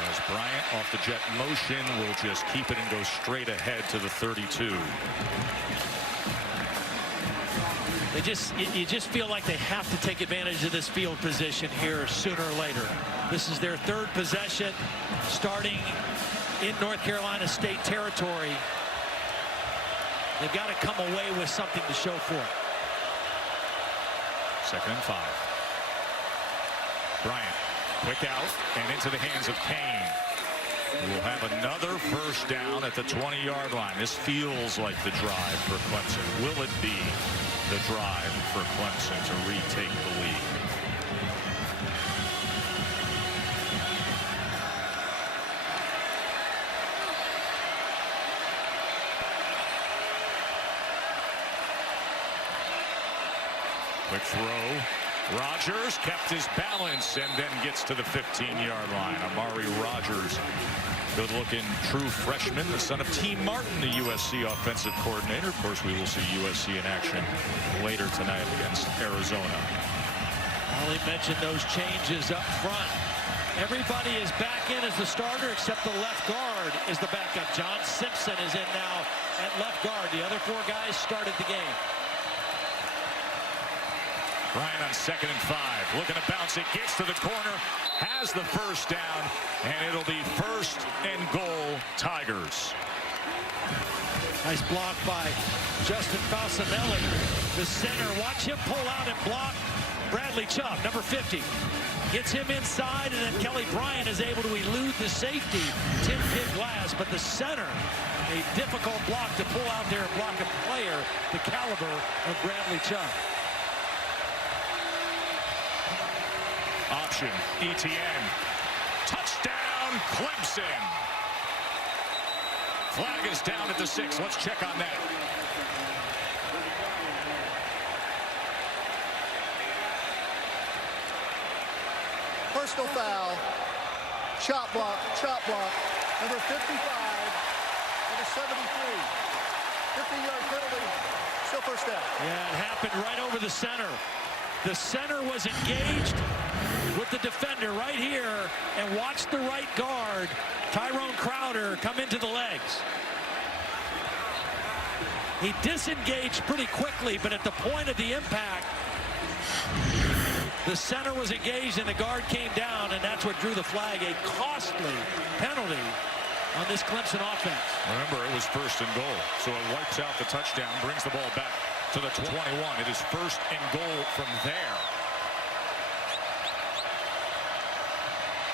As Bryant off the jet motion will just keep it and go straight ahead to the 32. You just feel like they have to take advantage of this field position here sooner or later. This is their 3rd possession starting in North Carolina State territory. They've got to come away with something to show for it. 2nd and 5. Bryant, quick out and into the hands of Cain. We'll have another first down at the 20-yard line. This feels like the drive for Clemson. Will it be the drive for Clemson to retake the lead? Quick throw. Rogers kept his balance and then gets to the 15-yard line. Amari Rogers, good-looking true freshman, the son of T. Martin, the USC offensive coordinator. Of course, we will see USC in action later tonight against Arizona. Well, he mentioned those changes up front. Everybody is back in as the starter except the left guard is the backup. John Simpson is in now at left guard. The other 4 guys started the game. Bryant on 2nd and 5, looking to bounce it, gets to the corner, has the first down, and it'll be 1st and goal, Tigers. Nice block by Justin Falcinelli, the center. Watch him pull out and block Bradley Chubb, number 50. Gets him inside, and then Kelly Bryant is able to elude the safety, Tim Kid Glass, but the center, a difficult block to pull out there and block a player the caliber of Bradley Chubb. Option, ETN. Touchdown, Clemson. Flag is down at the 6. Let's check on that. Personal foul. Chop block. Number 55. Number 73. 50-yard penalty. Still first down. Yeah, it happened right over the center. The center was engaged with the defender right here and watched the right guard, Tyrone Crowder, come into the legs. He disengaged pretty quickly, but at the point of the impact, the center was engaged and the guard came down, and that's what drew the flag. A costly penalty on this Clemson offense. Remember, it was 1st and goal, so it wipes out the touchdown, brings the ball back to the 21. It is 1st and goal from there.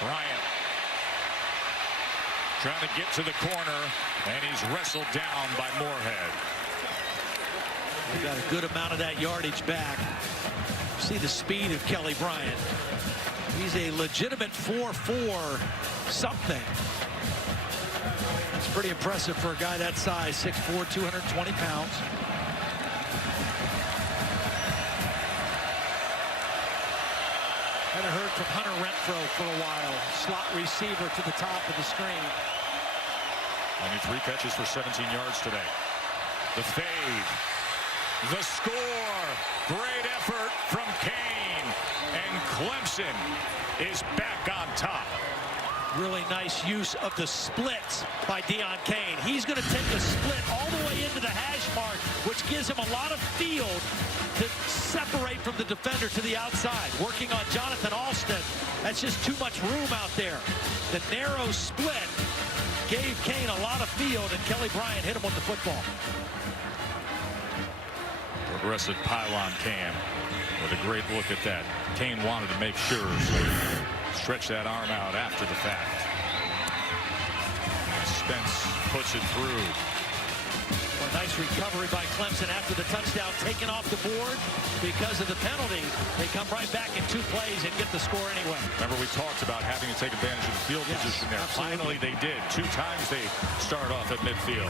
Bryant trying to get to the corner, and he's wrestled down by Moorhead. They got a good amount of that yardage back. See the speed of Kelly Bryant. He's a legitimate 4-4 something. That's pretty impressive for a guy that size, 6'4", 220 pounds. Haven't heard from Hunter Renfro for a while. Slot receiver to the top of the screen. Only 3 catches for 17 yards today. The fade. The score. Great effort from Cain. And Clemson is back on top. Really nice use of the splits by Deon Cain. He's going to take a split all the way into the hash mark, which gives him a lot of field to separate from the defender to the outside. Working on Jonathan Alston. That's just too much room out there. The narrow split gave Cain a lot of field, and Kelly Bryant hit him with the football. Progressive pylon cam with a great look at that. Cain wanted to make sure, so stretch that arm out after the fact. And Spence puts it through. Nice recovery by Clemson after the touchdown taken off the board because of the penalty. They come right back in 2 plays and get the score anyway. Remember, we talked about having to take advantage of the field position there. Absolutely. Finally, they did. 2 times they start off at midfield.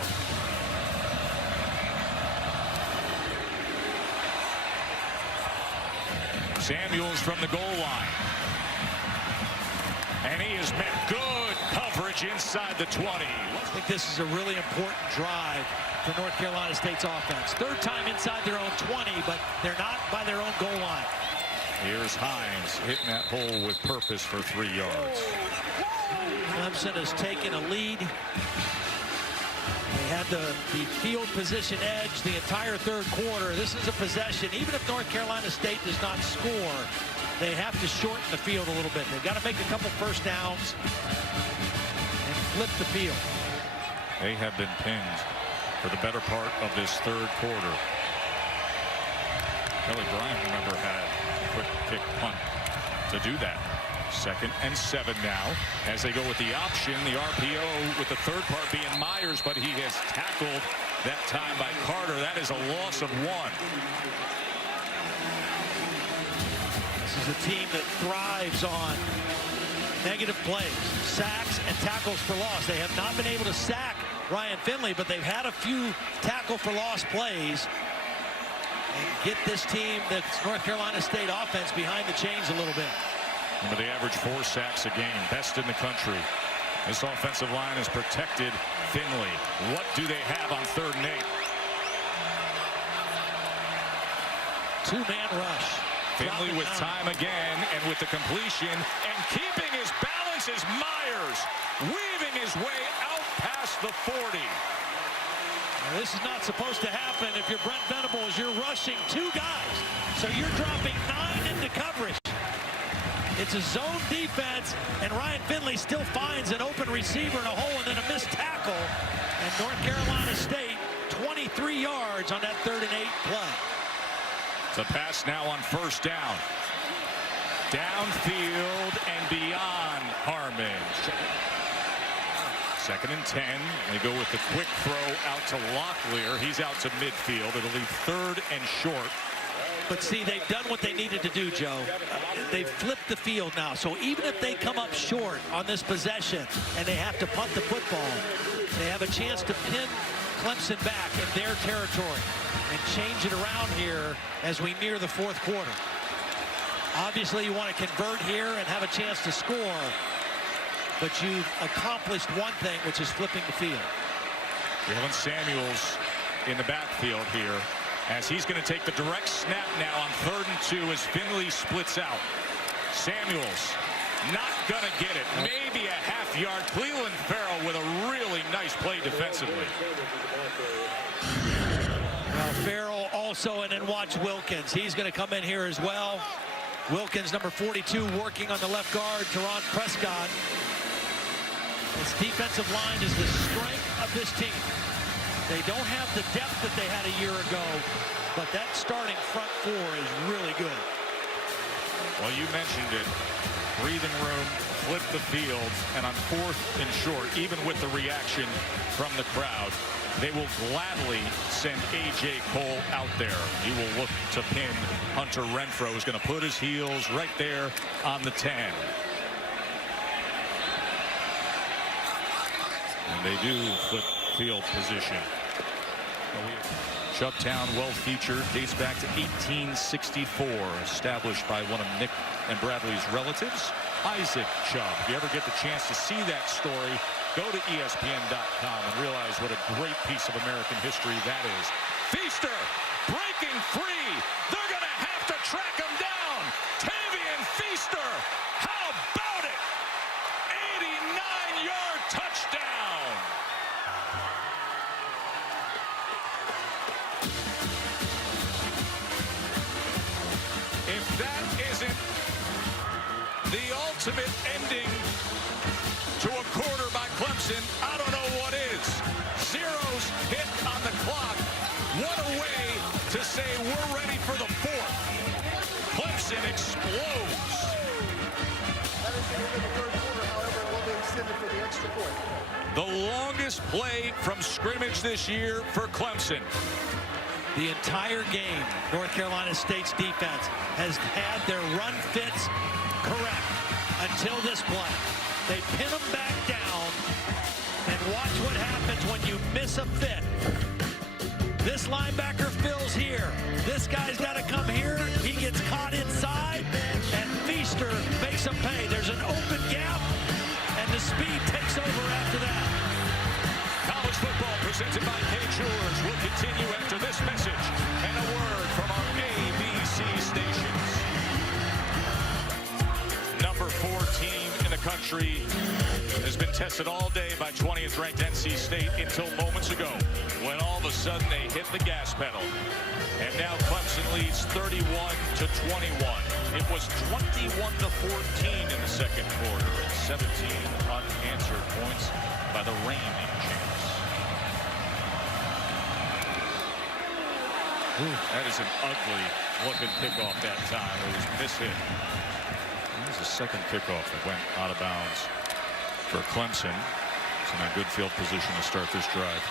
Samuels from the goal line. And he has met good coverage inside the 20. I think this is a really important drive for North Carolina State's offense. 3rd time inside their own 20, but they're not by their own goal line. Here's Hines hitting that hole with purpose for 3 yards. Clemson has taken a lead. They had the field position edge the entire 3rd quarter. This is a possession. Even if North Carolina State does not score, they have to shorten the field a little bit. They've got to make a couple first downs and flip the field. They have been pinned for the better part of this 3rd quarter. Kelly Bryant, remember, had a quick kick punt to do that. 2nd and 7 now as they go with the option. The RPO with the 3rd part being Myers, but he has tackled that time by Carter. That is a loss of 1. This is a team that thrives on negative plays, sacks, and tackles for loss. They have not been able to sack Ryan Finley, but they've had a few tackle for loss plays and get this team, that's North Carolina State offense, behind the chains a little bit. Remember, they average 4 sacks a game, best in the country. This offensive line has protected Finley. What do they have on 3rd and 8? 2-man rush. Finley with time again, and with the completion, and keeping his balance is Myers, weaving his way out past the 40. Now, this is not supposed to happen if you're Brent Venables. You're rushing 2 guys, so you're dropping 9 into coverage. It's a zone defense, and Ryan Finley still finds an open receiver in a hole and then a missed tackle. And North Carolina State, 23 yards on that 3rd and 8 play. The pass now on 1st down. Downfield and beyond Harmon. 2nd and 10. They go with the quick throw out to Locklear. He's out to midfield. It'll leave 3rd and short. But see, they've done what they needed to do, Joe. They've flipped the field now. So even if they come up short on this possession and they have to punt the football, they have a chance to pin Clemson back in their territory and change it around here as we near the 4th quarter. Obviously, you want to convert here and have a chance to score, but you've accomplished one thing, which is flipping the field. Jalen Samuels in the backfield here, as he's going to take the direct snap now on 3rd and 2 as Finley splits out. Samuels not going to get it. Maybe a half-yard. Cleveland Farrell with a really nice play defensively. Well, Farrell also, and then watch Wilkins. He's going to come in here as well. Wilkins, number 42, working on the left guard, Teron Prescott. This defensive line is the strength of this team. They don't have the depth that they had a year ago, but that starting front 4 is really good. Well, you mentioned it. Breathing room, flip the field, and on 4th and short, even with the reaction from the crowd, they will gladly send A.J. Cole out there. He will look to pin Hunter Renfrow, who's going to put his heels right there on the 10. And they do flip field position. Chubbtown, well featured, dates back to 1864, established by one of Nick and Bradley's relatives, Isaac Chubb. If you ever get the chance to see that story, go to ESPN.com and realize what a great piece of American history that is. Feaster breaking free. They're going to have to track him down. Tavian Feaster. How about it? 89-yard touchdown. If that isn't the ultimate ending to a quarter by Clemson, I don't know what is. Zeros hit on the clock. What a way to say we're ready for the 4th. Clemson explodes. That is the end of the 3rd quarter. However, it will be extended for the extra extra point. The longest play from scrimmage this year for Clemson. The entire game, North Carolina State's defense has had their run fits correct until this play. They pin them back down, and watch what happens when you miss a fit. This linebacker fills here. This guy's got to come here. He gets caught inside, and Feaster makes him pay. There's an open gap, and the speed takes over after that. College football presented by K Jewelers will continue after this message and a word from our ABC stations. Number 4 team in the country has been tested all day by 20th ranked NC State until moments ago when all of a sudden they hit the gas pedal. And now Clemson leads 31-21. It was 21-14 in the second quarter and 17 unanswered points by the reigning champs. That is an ugly looking kickoff that time. It was mishit. It was the second kickoff that went out of bounds for Clemson. It's in a good field position to start this drive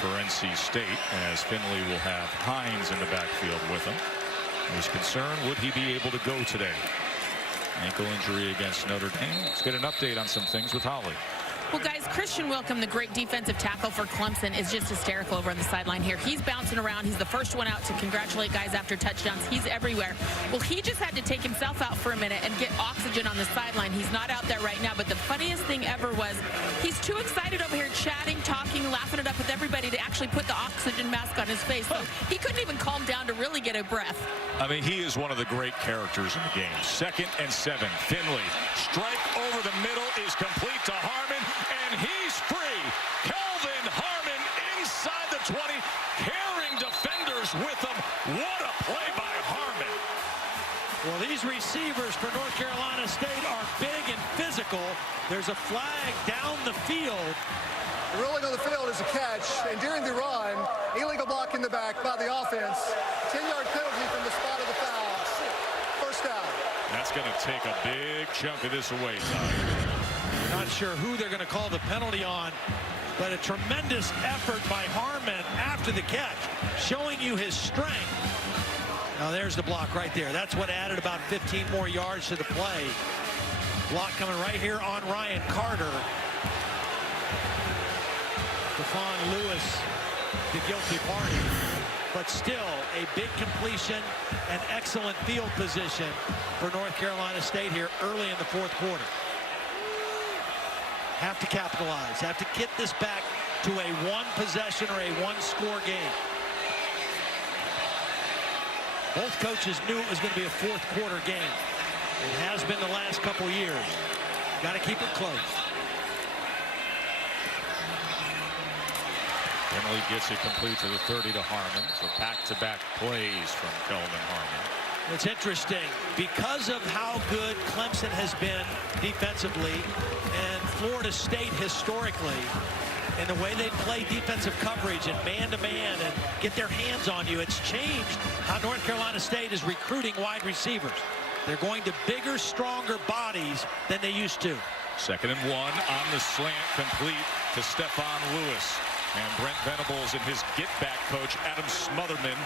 for NC State, as Finley will have Hines in the backfield with him. He was concerned, would he be able to go today? Ankle injury against Notre Dame. Let's get an update on some things with Holly. Well, guys, Christian Wilkham, the great defensive tackle for Clemson, is just hysterical over on the sideline here. He's bouncing around. He's the first one out to congratulate guys after touchdowns. He's everywhere. Well, he just had to take himself out for a minute and get oxygen on the sideline. He's not out there right now, but the funniest thing ever was he's too excited over here chatting, talking, laughing it up with everybody to actually put the oxygen mask on his face. So he couldn't even calm down to really get a breath. I mean, he is one of the great characters in the game. 2nd and 7. Finley, strike over the middle is complete to Harmon, and he's free. Kelvin Harmon inside the 20, carrying defenders with him. What a play by Harmon. Well, these receivers for North Carolina State are big and physical. There's a flag down the field. The ruling on the field is a catch, and during the run, illegal block in the back by the offense. 10-yard penalty from the spot of the foul. First down. That's going to take a big chunk of this away, Todd. Not sure who they're going to call the penalty on, but a tremendous effort by Harmon after the catch, showing you his strength. Now there's the block right there. That's what added about 15 more yards to the play. Block coming right here on Ryan Carter. Stephon Lewis, the guilty party. But still a big completion and excellent field position for North Carolina State here early in the fourth quarter. Have to capitalize, have to get this back to a one-possession or a one-score game. Both coaches knew it was going to be a fourth-quarter game. It has been the last couple years. Got to keep it close. Finley gets it complete to the 30 to Harmon. So back-to-back plays from Kelvin Harmon. It's interesting because of how good Clemson has been defensively and Florida State historically, and the way they play defensive coverage and man-to-man and get their hands on you. It's changed how North Carolina State is recruiting wide receivers. They're going to bigger, stronger bodies than they used to. 2nd and 1 on the slant, complete to Stephon Lewis. And Brent Venables and his get-back coach, Adam Smotherman,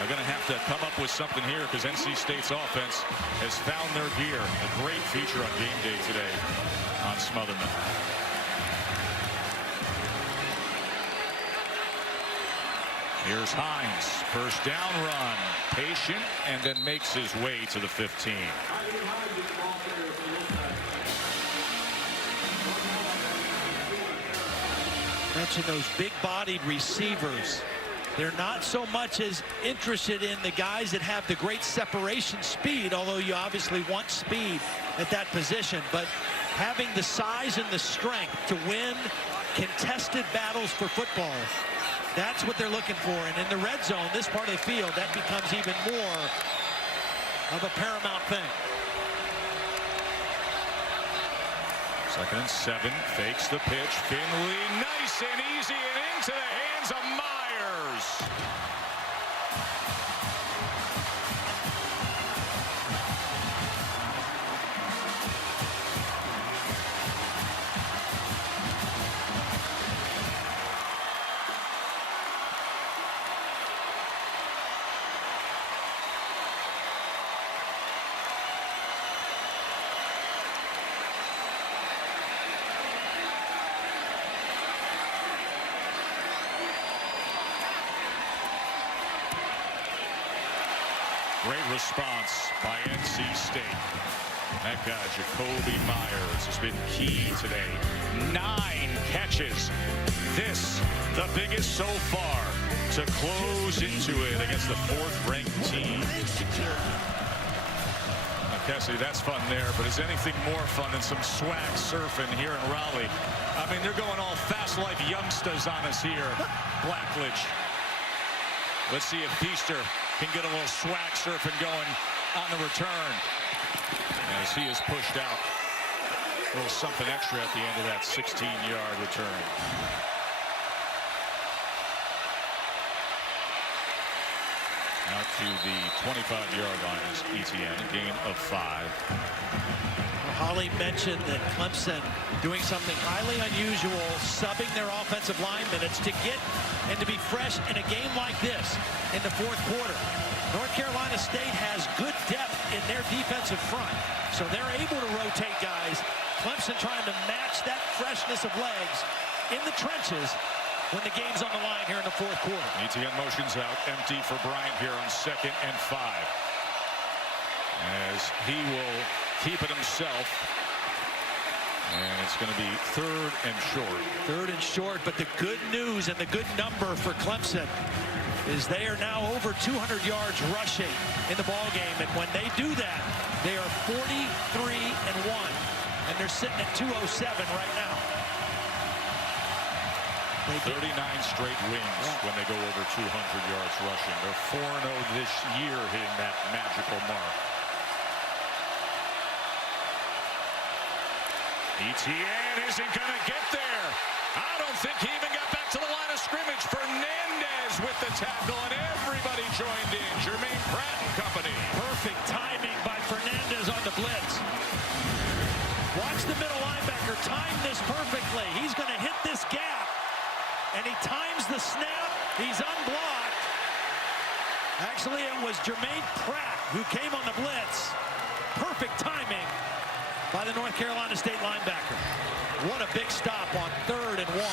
are going to have to come up with something here because NC State's offense has found their gear. A great feature on game day today on Smotherman. Here's Hines, first down run, patient, and then makes his way to the 15. Mention those big-bodied receivers. They're not so much as interested in the guys that have the great separation speed, although you obviously want speed at that position, but having the size and the strength to win contested battles for football, that's what they're looking for. And in the red zone, this part of the field, that becomes even more of a paramount thing. 2nd and 7, fakes the pitch. Finley, nice and easy, and into the hands of Myers. Great response by NC State. That guy, Jacoby Myers, has been key today. 9 catches. This, the biggest so far, to close into it against the 4th-ranked team. Now, Cassidy, that's fun there, but is anything more fun than some swag surfing here in Raleigh? I mean, they're going all fast life youngsters on us here. Blackledge. Let's see if Feaster can get a little swag surfing going on the return. As he is pushed out. A little something extra at the end of that 16-yard return. Out to the 25-yard line is ETN, a gain of 5. Holly mentioned that Clemson doing something highly unusual, subbing their offensive line minutes to get and to be fresh in a game like this in the 4th quarter. North Carolina State has good depth in their defensive front, so they're able to rotate guys. Clemson trying to match that freshness of legs in the trenches when the game's on the line here in the 4th quarter. ETN motions out, empty for Bryant here on 2nd and 5. As he will keep it himself. And it's going to be 3rd and short. 3rd and short, but the good news and the good number for Clemson is they are now over 200 yards rushing in the ball game, and when they do that, they are 43-1, and they're sitting at 207 right now. 39 straight wins when they go over 200 yards rushing. They're 4-0 this year, hitting that magical mark. ETN isn't going to get there. I don't think he even got back to the line of scrimmage. Fernandez with the tackle, and everybody joined in. Jermaine Pratt and company. Perfect timing by Fernandez on the blitz. Watch the middle linebacker time this perfectly. He's going to hit this gap, and he times the snap. He's unblocked. Actually, it was Jermaine Pratt who came on the blitz. Perfect timing by the North Carolina State linebacker. What a big stop on 3rd and 1.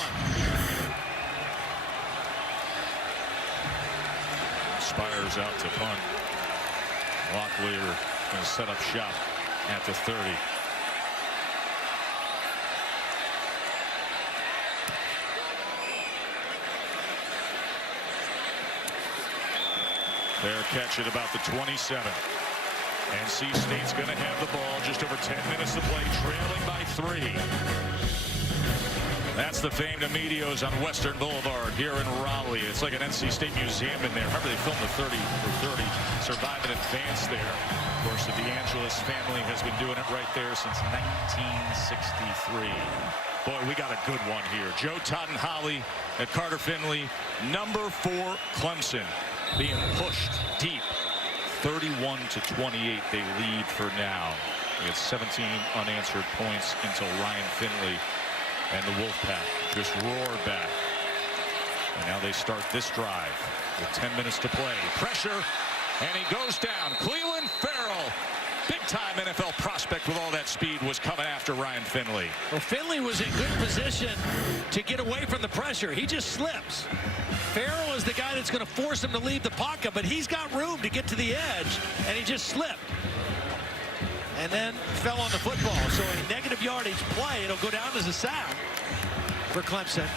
Spires out to punt. Locklear going to set up shop at the 30. Fair catch at about the 27. NC State's going to have the ball. Just over 10 minutes to play, trailing by 3. That's the famed Amedios on Western Boulevard here in Raleigh. It's like an NC State museum in there. Remember, they filmed the 30 for 30. Survive and advance there. Of course, the DeAngelis family has been doing it right there since 1963. Boy, we got a good one here. Joe Todd and Holly at Carter Finley. Number 4, Clemson being pushed deep. 31-28 they lead for now. We had 17 unanswered points until Ryan Finley and the Wolfpack just roared back. And now they start this drive with 10 minutes to play. Pressure, and he goes down. Cleveland Farrell, big-time NFL prospect with all that speed, was coming after Ryan Finley. Well, Finley was in good position to get away from the pressure. He just slips. Farrell is the guy that's going to force him to leave the pocket, but he's got room to get to the edge, and he just slipped. And then fell on the football. So a negative yardage play, it'll go down as a sack for Clemson.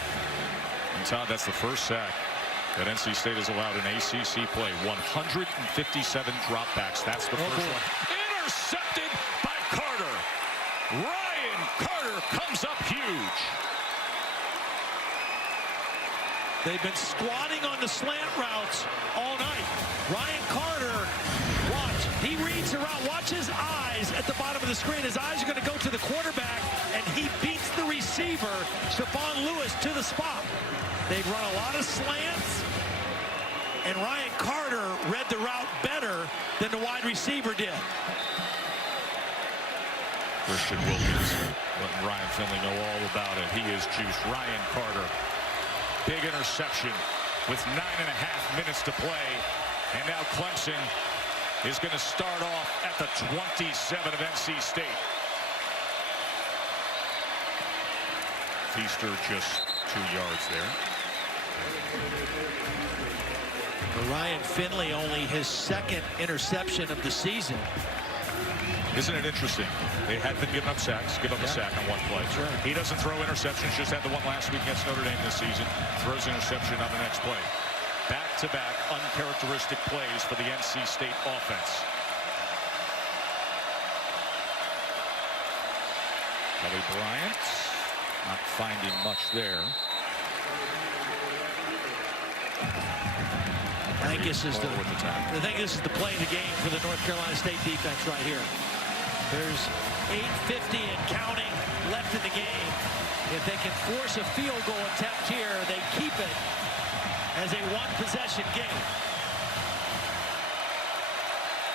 And Todd, that's the first sack that NC State has allowed in ACC play. 157 dropbacks. That's the first one. Intercepted by Carter. Ryan Carter comes up huge. They've been squatting on the slant routes all night. Ryan Carter, watch. He reads the route. Watch his eyes at the bottom of the screen. His eyes are going to go to the quarterback, and he beats the receiver, Stephon Lewis, to the spot. They've run a lot of slants, and Ryan Carter read the route better than the wide receiver did. Christian Wilkins letting Ryan Finley know all about it. He is juiced. Ryan Carter. Big interception with 9.5 minutes to play. And now Clemson is going to start off at the 27 of NC State. Feaster just 2 yards there. Ryan Finley, only his second interception of the season. Isn't it interesting? They had been giving up sacks, give up a sack on one play. Right. He doesn't throw interceptions, just had the one last week against Notre Dame this season. Throws interception on the next play. Back-to-back uncharacteristic plays for the NC State offense. Kelly Bryant not finding much there. I think this is the play of the game for the North Carolina State defense right here. There's 8:50 and counting left in the game. If they can force a field goal attempt here, they keep it as a one-possession game.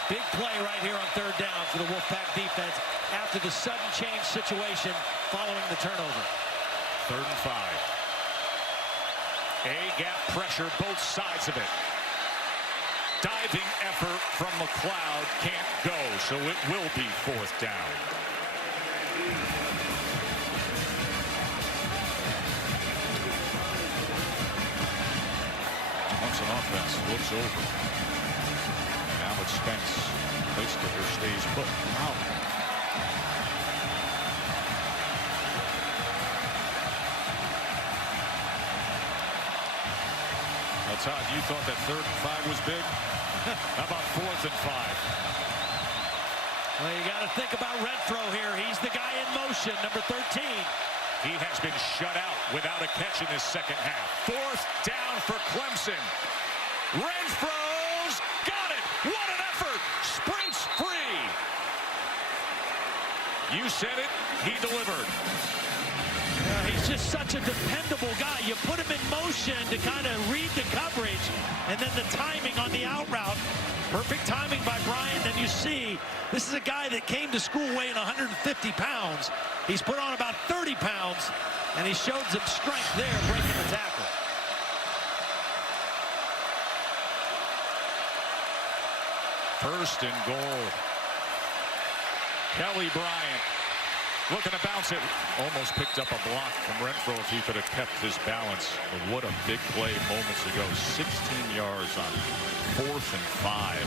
Big play right here on third down for the Wolfpack defense after the sudden change situation following the turnover. 3rd and 5. A-gap pressure, both sides of it. Diving effort from McLeod can't go, so it will be 4th down. Clemson offense looks over. Now it's Spence. Place kicker stays put. Wow. Now, Todd, you thought that 3rd and 5 was big? How about 4th and 5? Well, you got to think about Renfro here. He's the guy in motion, number 13. He has been shut out without a catch in this second half. 4th down for Clemson. Renfro's got it. What an effort. Sprints free. You said it. He delivered. He's just such a dependable guy. You put him in motion to kind of read the coverage, and then the timing on the out route. Perfect timing by Bryant, and you see this is a guy that came to school weighing 150 pounds. He's put on about 30 pounds, and he showed some strength there breaking the tackle. First and goal. Kelly Bryant looking to bounce it. Almost picked up a block from Renfro if he could have kept his balance. But what a big play moments ago. 16 yards on 4th and 5.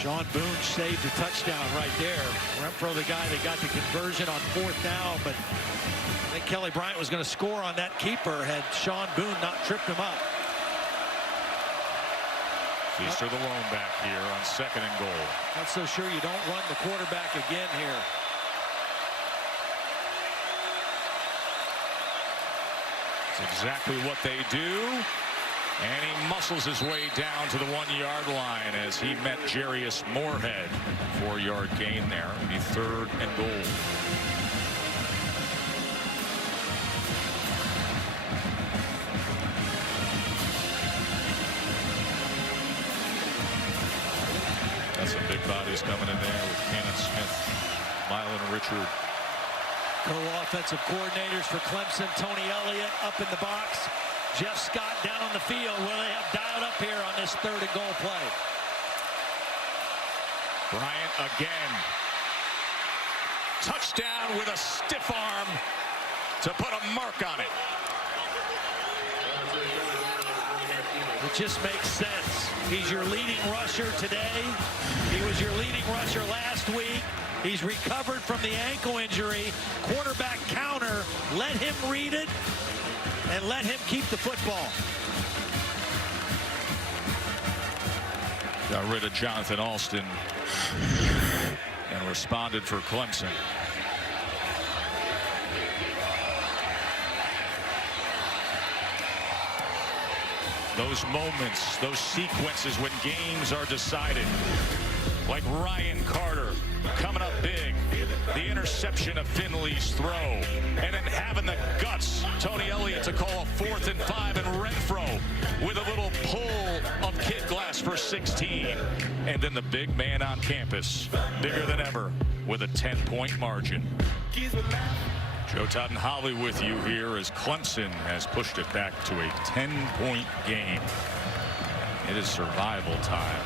Sean Boone saved a touchdown right there. Renfro, the guy that got the conversion on 4th down, but I think Kelly Bryant was going to score on that keeper had Sean Boone not tripped him up. Feaster the lone back here on 2nd and goal. Not so sure you don't run the quarterback again here. It's exactly what they do. And he muscles his way down to the 1-yard line as he met Jarius Moorhead. 4-yard gain there. It'll be 3rd and goal. Got some big bodies coming in there with Cannon Smith, Mylan Richard. Co-offensive coordinators for Clemson, Tony Elliott up in the box. Jeff Scott down on the field. Will they have dialed up here on this 3rd and goal play? Bryant again. Touchdown with a stiff arm to put a mark on it. It just makes sense. He's your leading rusher today. He was your leading rusher last week. He's recovered from the ankle injury. Quarterback counter. Let him read it and let him keep the football. Got rid of Jonathan Alston and responded for Clemson. Those moments, those sequences when games are decided, like Ryan Carter coming up big, the interception of Finley's throw, and then having the guts, Tony Elliott, to call a 4th and 5, and Renfro with a little pull of kid glass for 16. And then the big man on campus, bigger than ever, with a 10-point margin. Joe Todd and Holly with you here as Clemson has pushed it back to a 10-point game. It is survival time.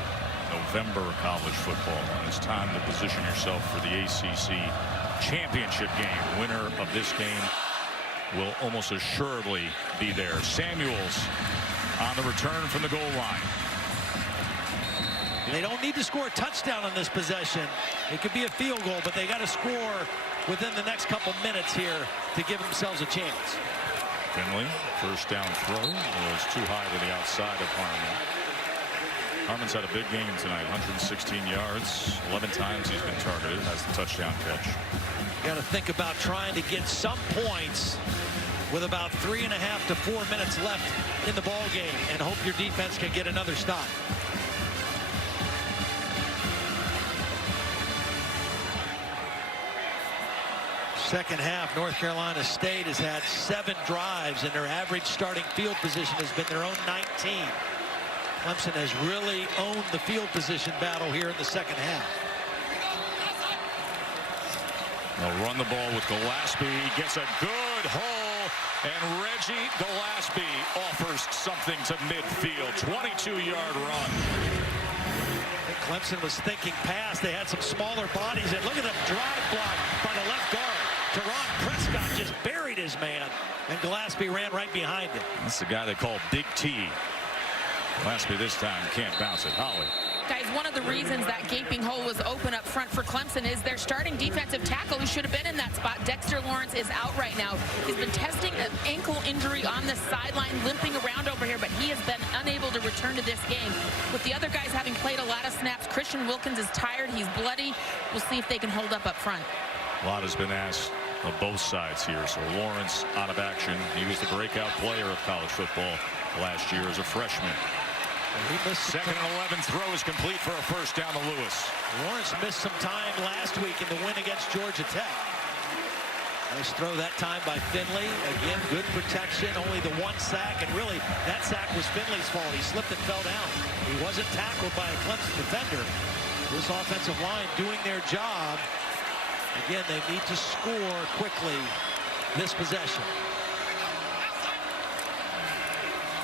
November college football, and it's time to position yourself for the ACC Championship Game. Winner of this game will almost assuredly be there. Samuels on the return from the goal line. They don't need to score a touchdown on this possession. It could be a field goal, but they got to score within the next couple minutes here to give themselves a chance. Finley, first down throw was too high to the outside of Harmon. Harmon's had a big game tonight, 116 yards, 11 times he's been targeted, has the touchdown catch. You got to think about trying to get some points with about 3.5 to 4 minutes left in the ball game and hope your defense can get another stop. Second half, North Carolina State has had 7 drives, and their average starting field position has been their own 19. Clemson has really owned the field position battle here in the second half. They'll run the ball with Gillespie. He gets a good hole, and Reggie Gillespie offers something to midfield. 22-yard run. Clemson was thinking pass. They had some smaller bodies, and look at the drive block by the left guard. Teron Prescott just buried his man, and Gillespie ran right behind him. That's the guy they call Big T. Gillespie this time can't bounce it. Holly. Guys, one of the reasons that gaping hole was open up front for Clemson is their starting defensive tackle who should have been in that spot. Dexter Lawrence is out right now. He's been testing an ankle injury on the sideline, limping around over here, but he has been unable to return to this game. With the other guys having played a lot of snaps, Christian Wilkins is tired. He's bloody. We'll see if they can hold up front. A lot has been asked on both sides here. So Lawrence out of action. He was the breakout player of college football last year as a freshman. Second and 11 throw is complete for a first down to Lewis. Lawrence missed some time last week in the win against Georgia Tech. Nice throw that time by Finley. Again, good protection, only the 1 sack, and really that sack was Finley's fault. He slipped and fell down. He wasn't tackled by a Clemson defender. This offensive line doing their job. Again, they need to score quickly this possession.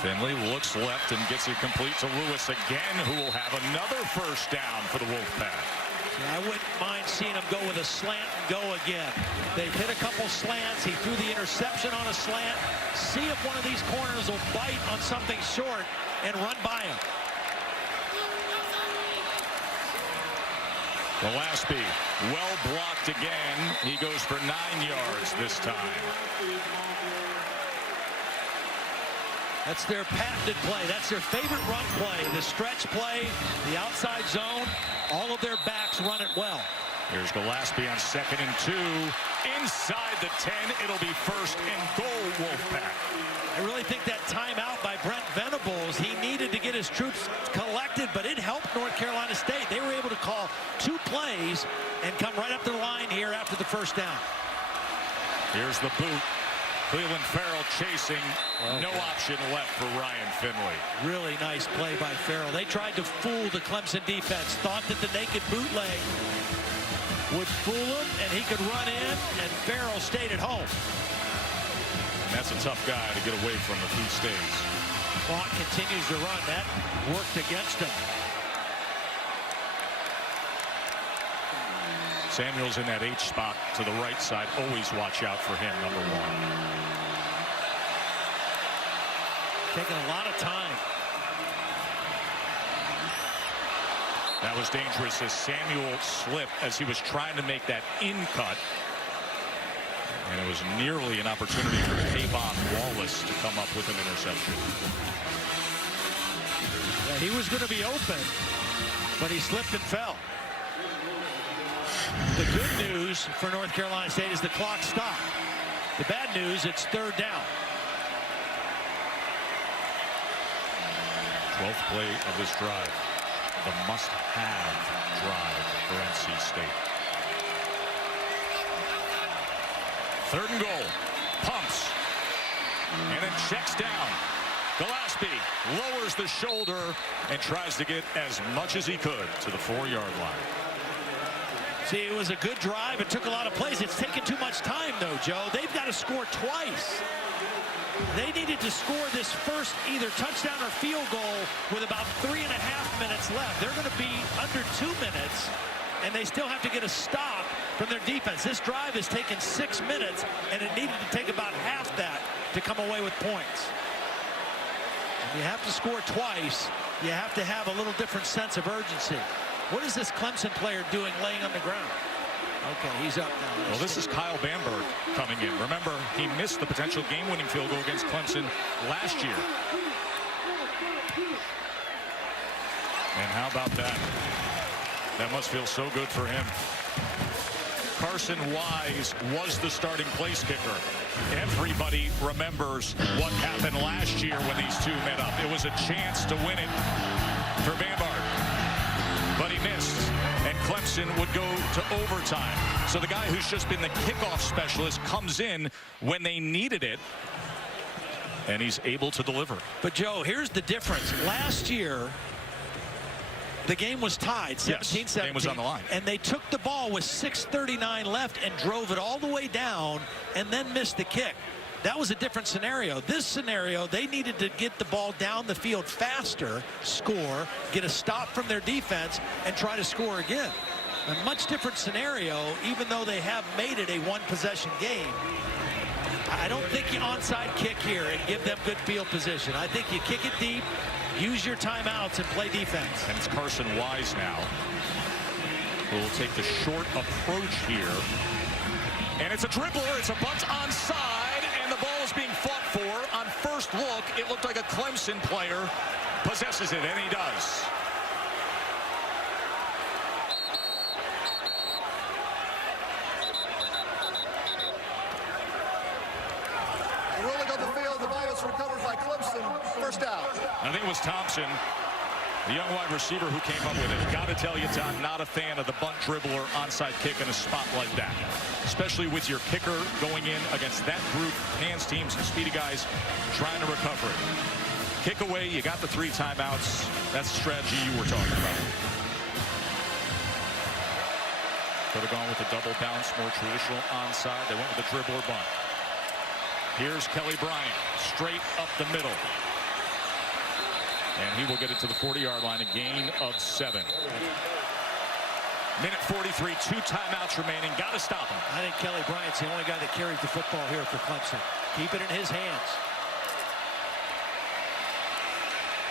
Finley looks left and gets it complete to Lewis again, who will have another first down for the Wolfpack. Yeah, I wouldn't mind seeing him go with a slant and go again. They've hit a couple slants. He threw the interception on a slant. See if one of these corners will bite on something short and run by him. Gillespie, well blocked again. He goes for 9 yards this time. That's their patented play. That's their favorite run play. The stretch play, the outside zone, all of their backs run it well. Here's Gillespie on 2nd and 2. Inside the 10, it'll be first and goal, Wolfpack. I really think that timeout by Brent Venables, he needed to get his troops collected, but it helped North Carolina State. They were able to call 2 plays and come right up to the line here after the first down. Here's the boot. Cleveland Farrell chasing. No option left for Ryan Finley. Really nice play by Farrell. They tried to fool the Clemson defense. Thought that the naked bootleg would fool him and he could run in, and Farrell stayed at home. And that's a tough guy to get away from if he stays. Clock continues to run. That worked against him. Samuel's in that H spot to the right side. Always watch out for him, number 1. Taking a lot of time. That was dangerous as Samuel slipped as he was trying to make that in cut. And it was nearly an opportunity for Kayvon Wallace to come up with an interception. Yeah, he was going to be open, but he slipped and fell. The good news for North Carolina State is the clock stopped. The bad news, it's 3rd down. 12th play of this drive. The must-have drive for NC State. 3rd and goal. Pumps. And then checks down. Gillespie lowers the shoulder and tries to get as much as he could to the 4-yard line. See, it was a good drive. It took a lot of plays. It's taken too much time, though, Joe. They've got to score twice. They needed to score this first either touchdown or field goal with about 3.5 minutes left. They're going to be under 2 minutes, and they still have to get a stop from their defense. This drive has taken 6 minutes, and it needed to take about half that to come away with points. And you have to score twice you have to have a little different sense of urgency. What is this Clemson player doing laying on the ground? Okay, he's up now. Well, this is Kyle Bamberg coming in. Remember, he missed the potential game-winning field goal against Clemson last year. And how about that? That must feel so good for him. Carson Wise was the starting place kicker. Everybody remembers what happened last year when these two met up. It was a chance to win it for Bamberg, but he missed, and Clemson would go to overtime. So the guy who's just been the kickoff specialist comes in when they needed it, and he's able to deliver. But Joe, here's the difference. Last year, the game was tied, 17-17. Yes, the game was on the line. And they took the ball with 6:39 left and drove it all the way down and then missed the kick. That was a different scenario. This scenario, they needed to get the ball down the field faster, score, get a stop from their defense, and try to score again. A much different scenario, even though they have made it a one-possession game. I don't think you onside kick here and give them good field position. I think you kick it deep, use your timeouts, and play defense. And it's Carson Wise now who will take the short approach here. And it's a dribbler. It's a bunch onside, and the ball is being fought for. On first look, it looked like a Clemson player possesses it, and he does. Rolling on the field, the ball is recovered by Clemson. First down. I think it was Thompson, the young wide receiver, who came up with it. Got to tell you, Tom, not a fan of the bunt dribbler onside kick in a spot like that, especially with your kicker going in against that group, hands teams, and speedy guys trying to recover it. Kick away, you got the 3 timeouts. That's the strategy you were talking about. Could have gone with a double bounce, more traditional onside. They went with the dribbler bunt. Here's Kelly Bryant, straight up the middle. And he will get it to the 40-yard line, a gain of 7. Minute 43, 2 timeouts remaining. Got to stop him. I think Kelly Bryant's the only guy that carries the football here for Clemson. Keep it in his hands.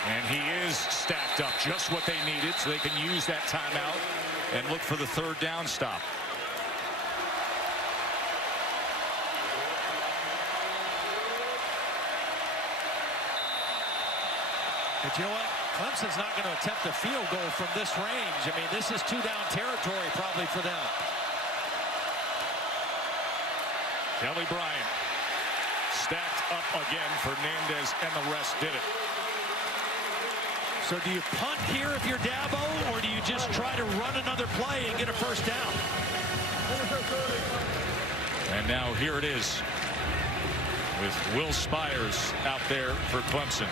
And he is stacked up, just what they needed, so they can use that timeout and look for the 3rd down stop. But you know what? Clemson's not going to attempt a field goal from this range. I mean, this is 2-down territory probably for them. Kelly Bryant stacked up again. Fernandez and the rest did it. So do you punt here if you're Dabo, or do you just try to run another play and get a first down? And now here it is with Will Spires out there for Clemson.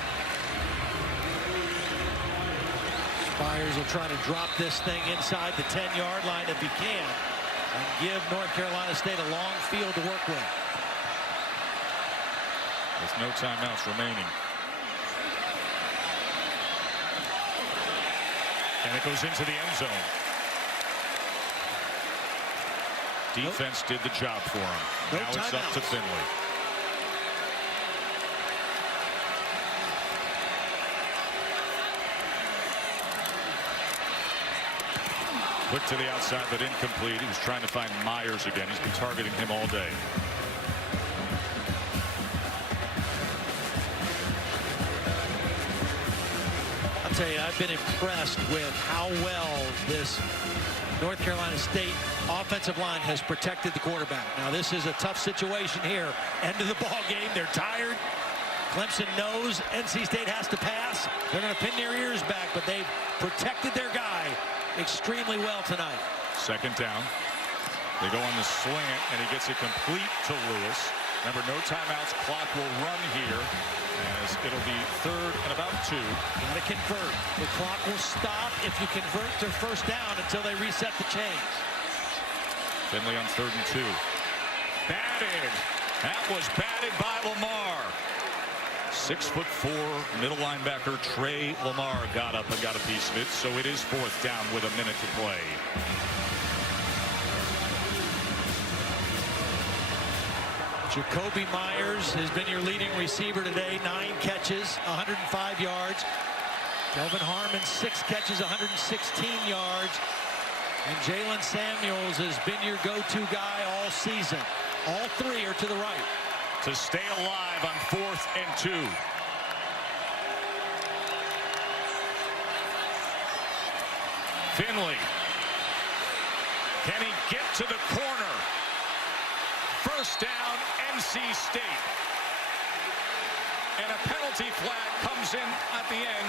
Spires will try to drop this thing inside the 10-yard line if he can and give North Carolina State a long field to work with. With no timeouts remaining. And it goes into the end zone. Defense did the job for him. Now it's up to Finley. Quick to the outside, but incomplete. He was trying to find Myers again. He's been targeting him all day. I'll tell you, I've been impressed with how well this North Carolina State offensive line has protected the quarterback. Now, this is a tough situation here. End of the ball game. They're tired. Clemson knows NC State has to pass. They're going to pin their ears back, but they've protected their guy extremely well tonight. 2nd down. They go on the slant, and he gets it complete to Lewis. Remember, no timeouts. Clock will run here as it'll be 3rd and about 2. Got to convert. The clock will stop if you convert to first down until they reset the chains. Finley on 3rd and 2. Batted. That was batted by Lamar. 6'4" middle linebacker Trey Lamar got up and got a piece of it. So it is 4th down with a minute to play. Jacoby Myers has been your leading receiver today. 9 catches, 105 yards. Kelvin Harmon, 6 catches, 116 yards. And Jalen Samuels has been your go-to guy all season. All 3 are to the right. To stay alive on 4th and 2. Finley. Can he get to the corner? First down, NC State. And a penalty flag comes in at the end.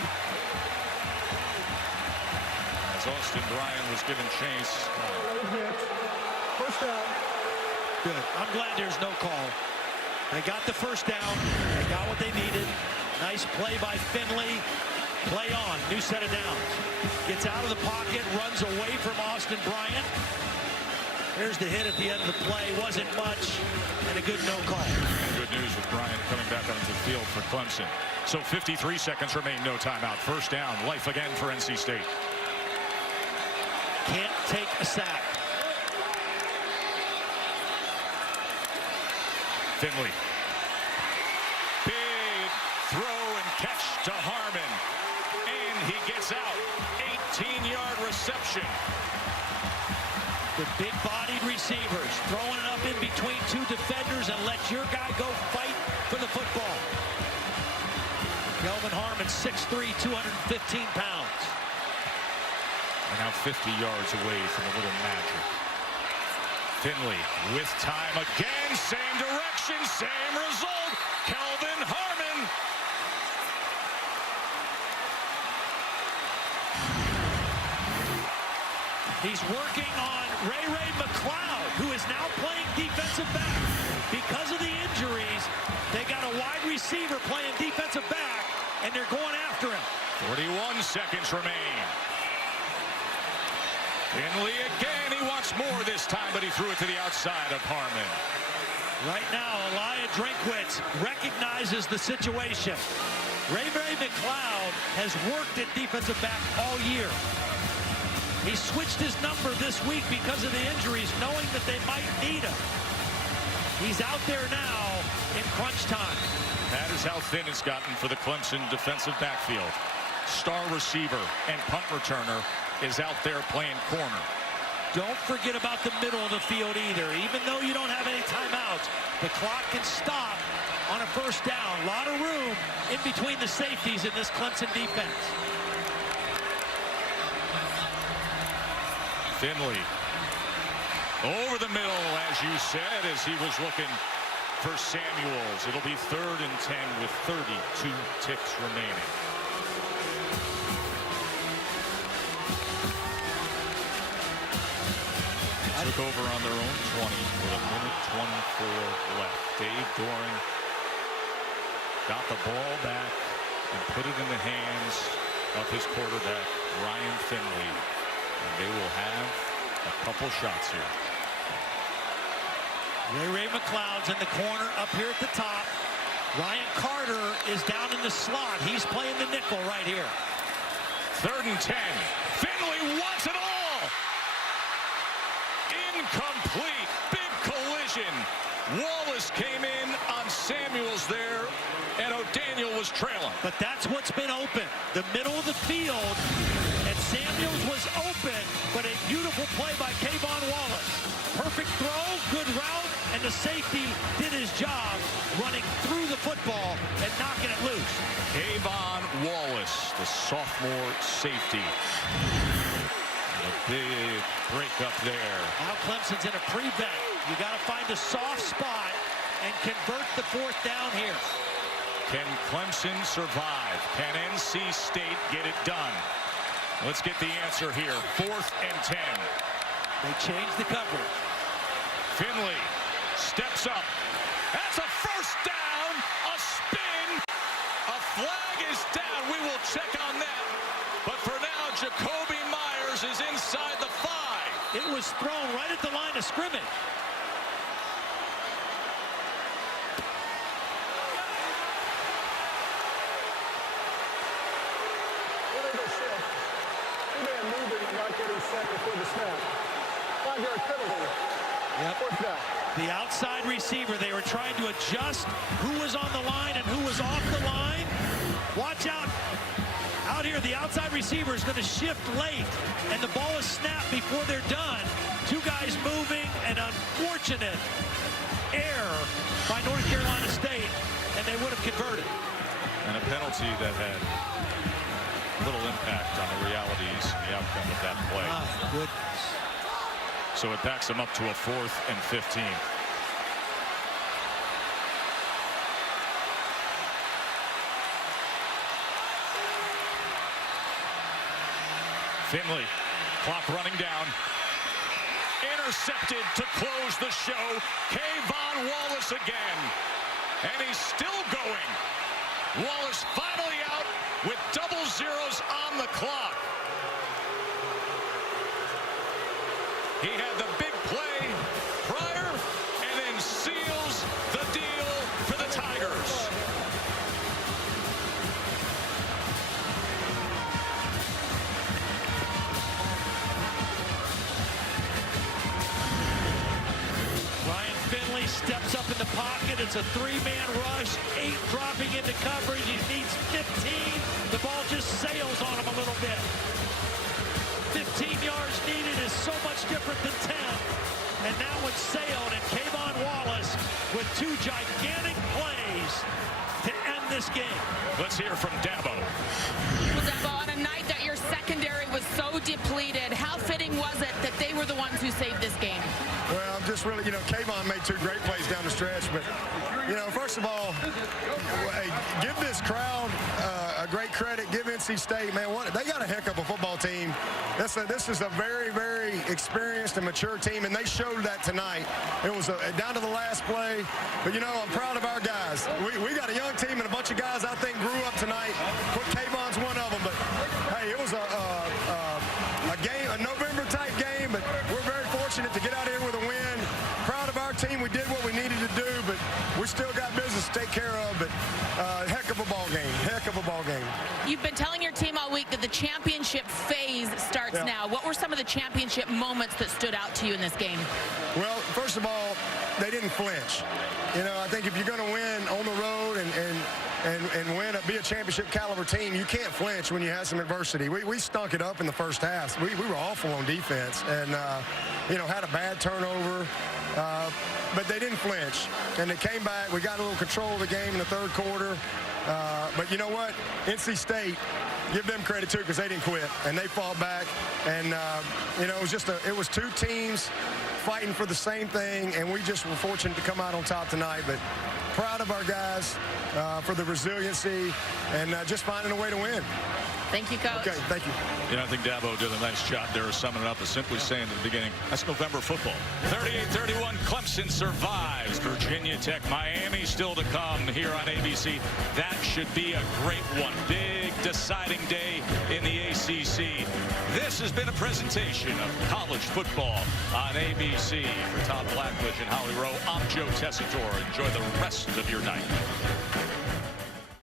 As Austin Bryant was given chase. First down. Good. I'm glad there's no call. They got the first down. They got what they needed. Nice play by Finley. Play on. New set of downs. Gets out of the pocket. Runs away from Austin Bryant. There's the hit at the end of the play. Wasn't much. And a good no call. Good news with Bryant coming back onto the field for Clemson. So 53 seconds remain. No timeout. First down. Life again for NC State. Can't take a sack. Finley. Big throw and catch to Harmon. And he gets out. 18-yard reception. The big-bodied receivers throwing it up in between 2 defenders and let your guy go fight for the football. Kelvin Harmon, 6'3", 215 pounds. And now 50 yards away from a little magic. Finley with time again. Same direction, same result. Kelvin Harmon. He's working on Ray McLeod, who is now playing defensive back. Because of the injuries, they got a wide receiver playing defensive back, and they're going after him. 41 seconds remain. Finley again. He wants more this time, but he threw it to the outside of Harmon. Right now, Elijah Drinkwitz recognizes the situation. Ray McLeod has worked at defensive back all year. He switched his number this week because of the injuries, knowing that they might need him. He's out there now in crunch time. That is how thin it's gotten for the Clemson defensive backfield. Star receiver and punt returner is out there playing corner. Don't forget about the middle of the field either. Even though you don't have any timeouts, the clock can stop on a first down. A lot of room in between the safeties in this Clemson defense. Finley over the middle, as you said, as he was looking for Samuels. It'll be 3rd and 10 with 32 ticks remaining. Took over on their own 20 with a minute 24 left. Dave Doran got the ball back and put it in the hands of his quarterback, Ryan Finley. And they will have a couple shots here. Ray McLeod's in the corner up here at the top. Ryan Carter is down in the slot. He's playing the nickel right here. 3rd and 10. Finley wants it all. Incomplete. Big collision. Wallace came in on Samuels there, and O'Daniel was trailing. But that's what's been open. The middle of the field, and Samuels was open, but a beautiful play by Kayvon Wallace. Perfect throw, good route, and the safety did his job running through the football and knocking it loose. Kayvon Wallace, the sophomore safety. A big break up there. Now Clemson's in a prevent. You got to find a soft spot and convert the 4th down here. Can Clemson survive? Can NC State get it done? Let's get the answer here. 4th and 10. They changed the coverage. Finley steps up. That's a first down. A spin. A flag is down. We will check on that. But for now, Jacoby Myers is inside the 5. It was thrown right at the line of scrimmage. The outside receiver, they were trying to adjust who was on the line and who was off the line. Watch out. out here, the outside receiver is going to shift late, and the ball is snapped before they're done. Two guys moving, an unfortunate error by North Carolina State, and they would have converted. And a penalty that had little impact on the realities and the outcome of that play. My goodness. So it backs them up to a 4th and 15. Finley, clock running down. Intercepted to close the show. Kayvon Wallace again. And he's still going. Wallace finally out with double zeros on the clock. He had the big play prior and then seals the deal for the Tigers. Finley steps up in the pocket. It's a 3-man rush. 8 dropping into coverage. He needs 15. The ball just sails on him a little bit. 15 yards needed is so much different than 10. And now it's sailed, and Kayvon Wallace with 2 gigantic plays to end this game. Let's hear from Dabo. Well, Dabo, on a night that your secondary was so depleted, how fitting was it that they were the ones who saved this game? Well, just really, Kayvon made 2 great plays down the stretch, but, first of all, hey, give this crowd a great credit. Give NC State, man, they got a heck of a football team. This is a very, very experienced and mature team, and they showed that tonight. It was down to the last play, but, I'm proud of our guys. We got a young team and a bunch of guys I think grew up tonight. Kayvon's one of them, but, hey, it was a game, a November-type game, but we're very fortunate to get out here with a win. Proud of our team. We did what we needed to do, but we still got business to take care of. But heck of a ball game. Heck of a ball game. You've been telling your team all week that the championship phase starts now. What were some of the championship moments that stood out to you in this game? Well, first of all, they didn't flinch. I think if you're going to win on the road and win, be a championship caliber team, you can't flinch when you have some adversity. We stunk it up in the first half. We were awful on defense and, had a bad turnover. But they didn't flinch, and they came back. We got a little control of the game in the third quarter. But you know what? NC State, give them credit too, because they didn't quit and they fought back. And it was 2 teams fighting for the same thing, and we just were fortunate to come out on top tonight. But proud of our guys for the resiliency and just finding a way to win. Thank you, Coach. Okay, thank you. I think Dabo did a nice job there of summing it up and simply saying at the beginning, that's November football. 38-31, Clemson survives. Virginia Tech, Miami still to come here on ABC. That should be a great one. Big deciding day in the ACC. This has been a presentation of college football on ABC. For Tom Blackledge and Holly Rowe, I'm Joe Tessitore. Enjoy the rest of your night.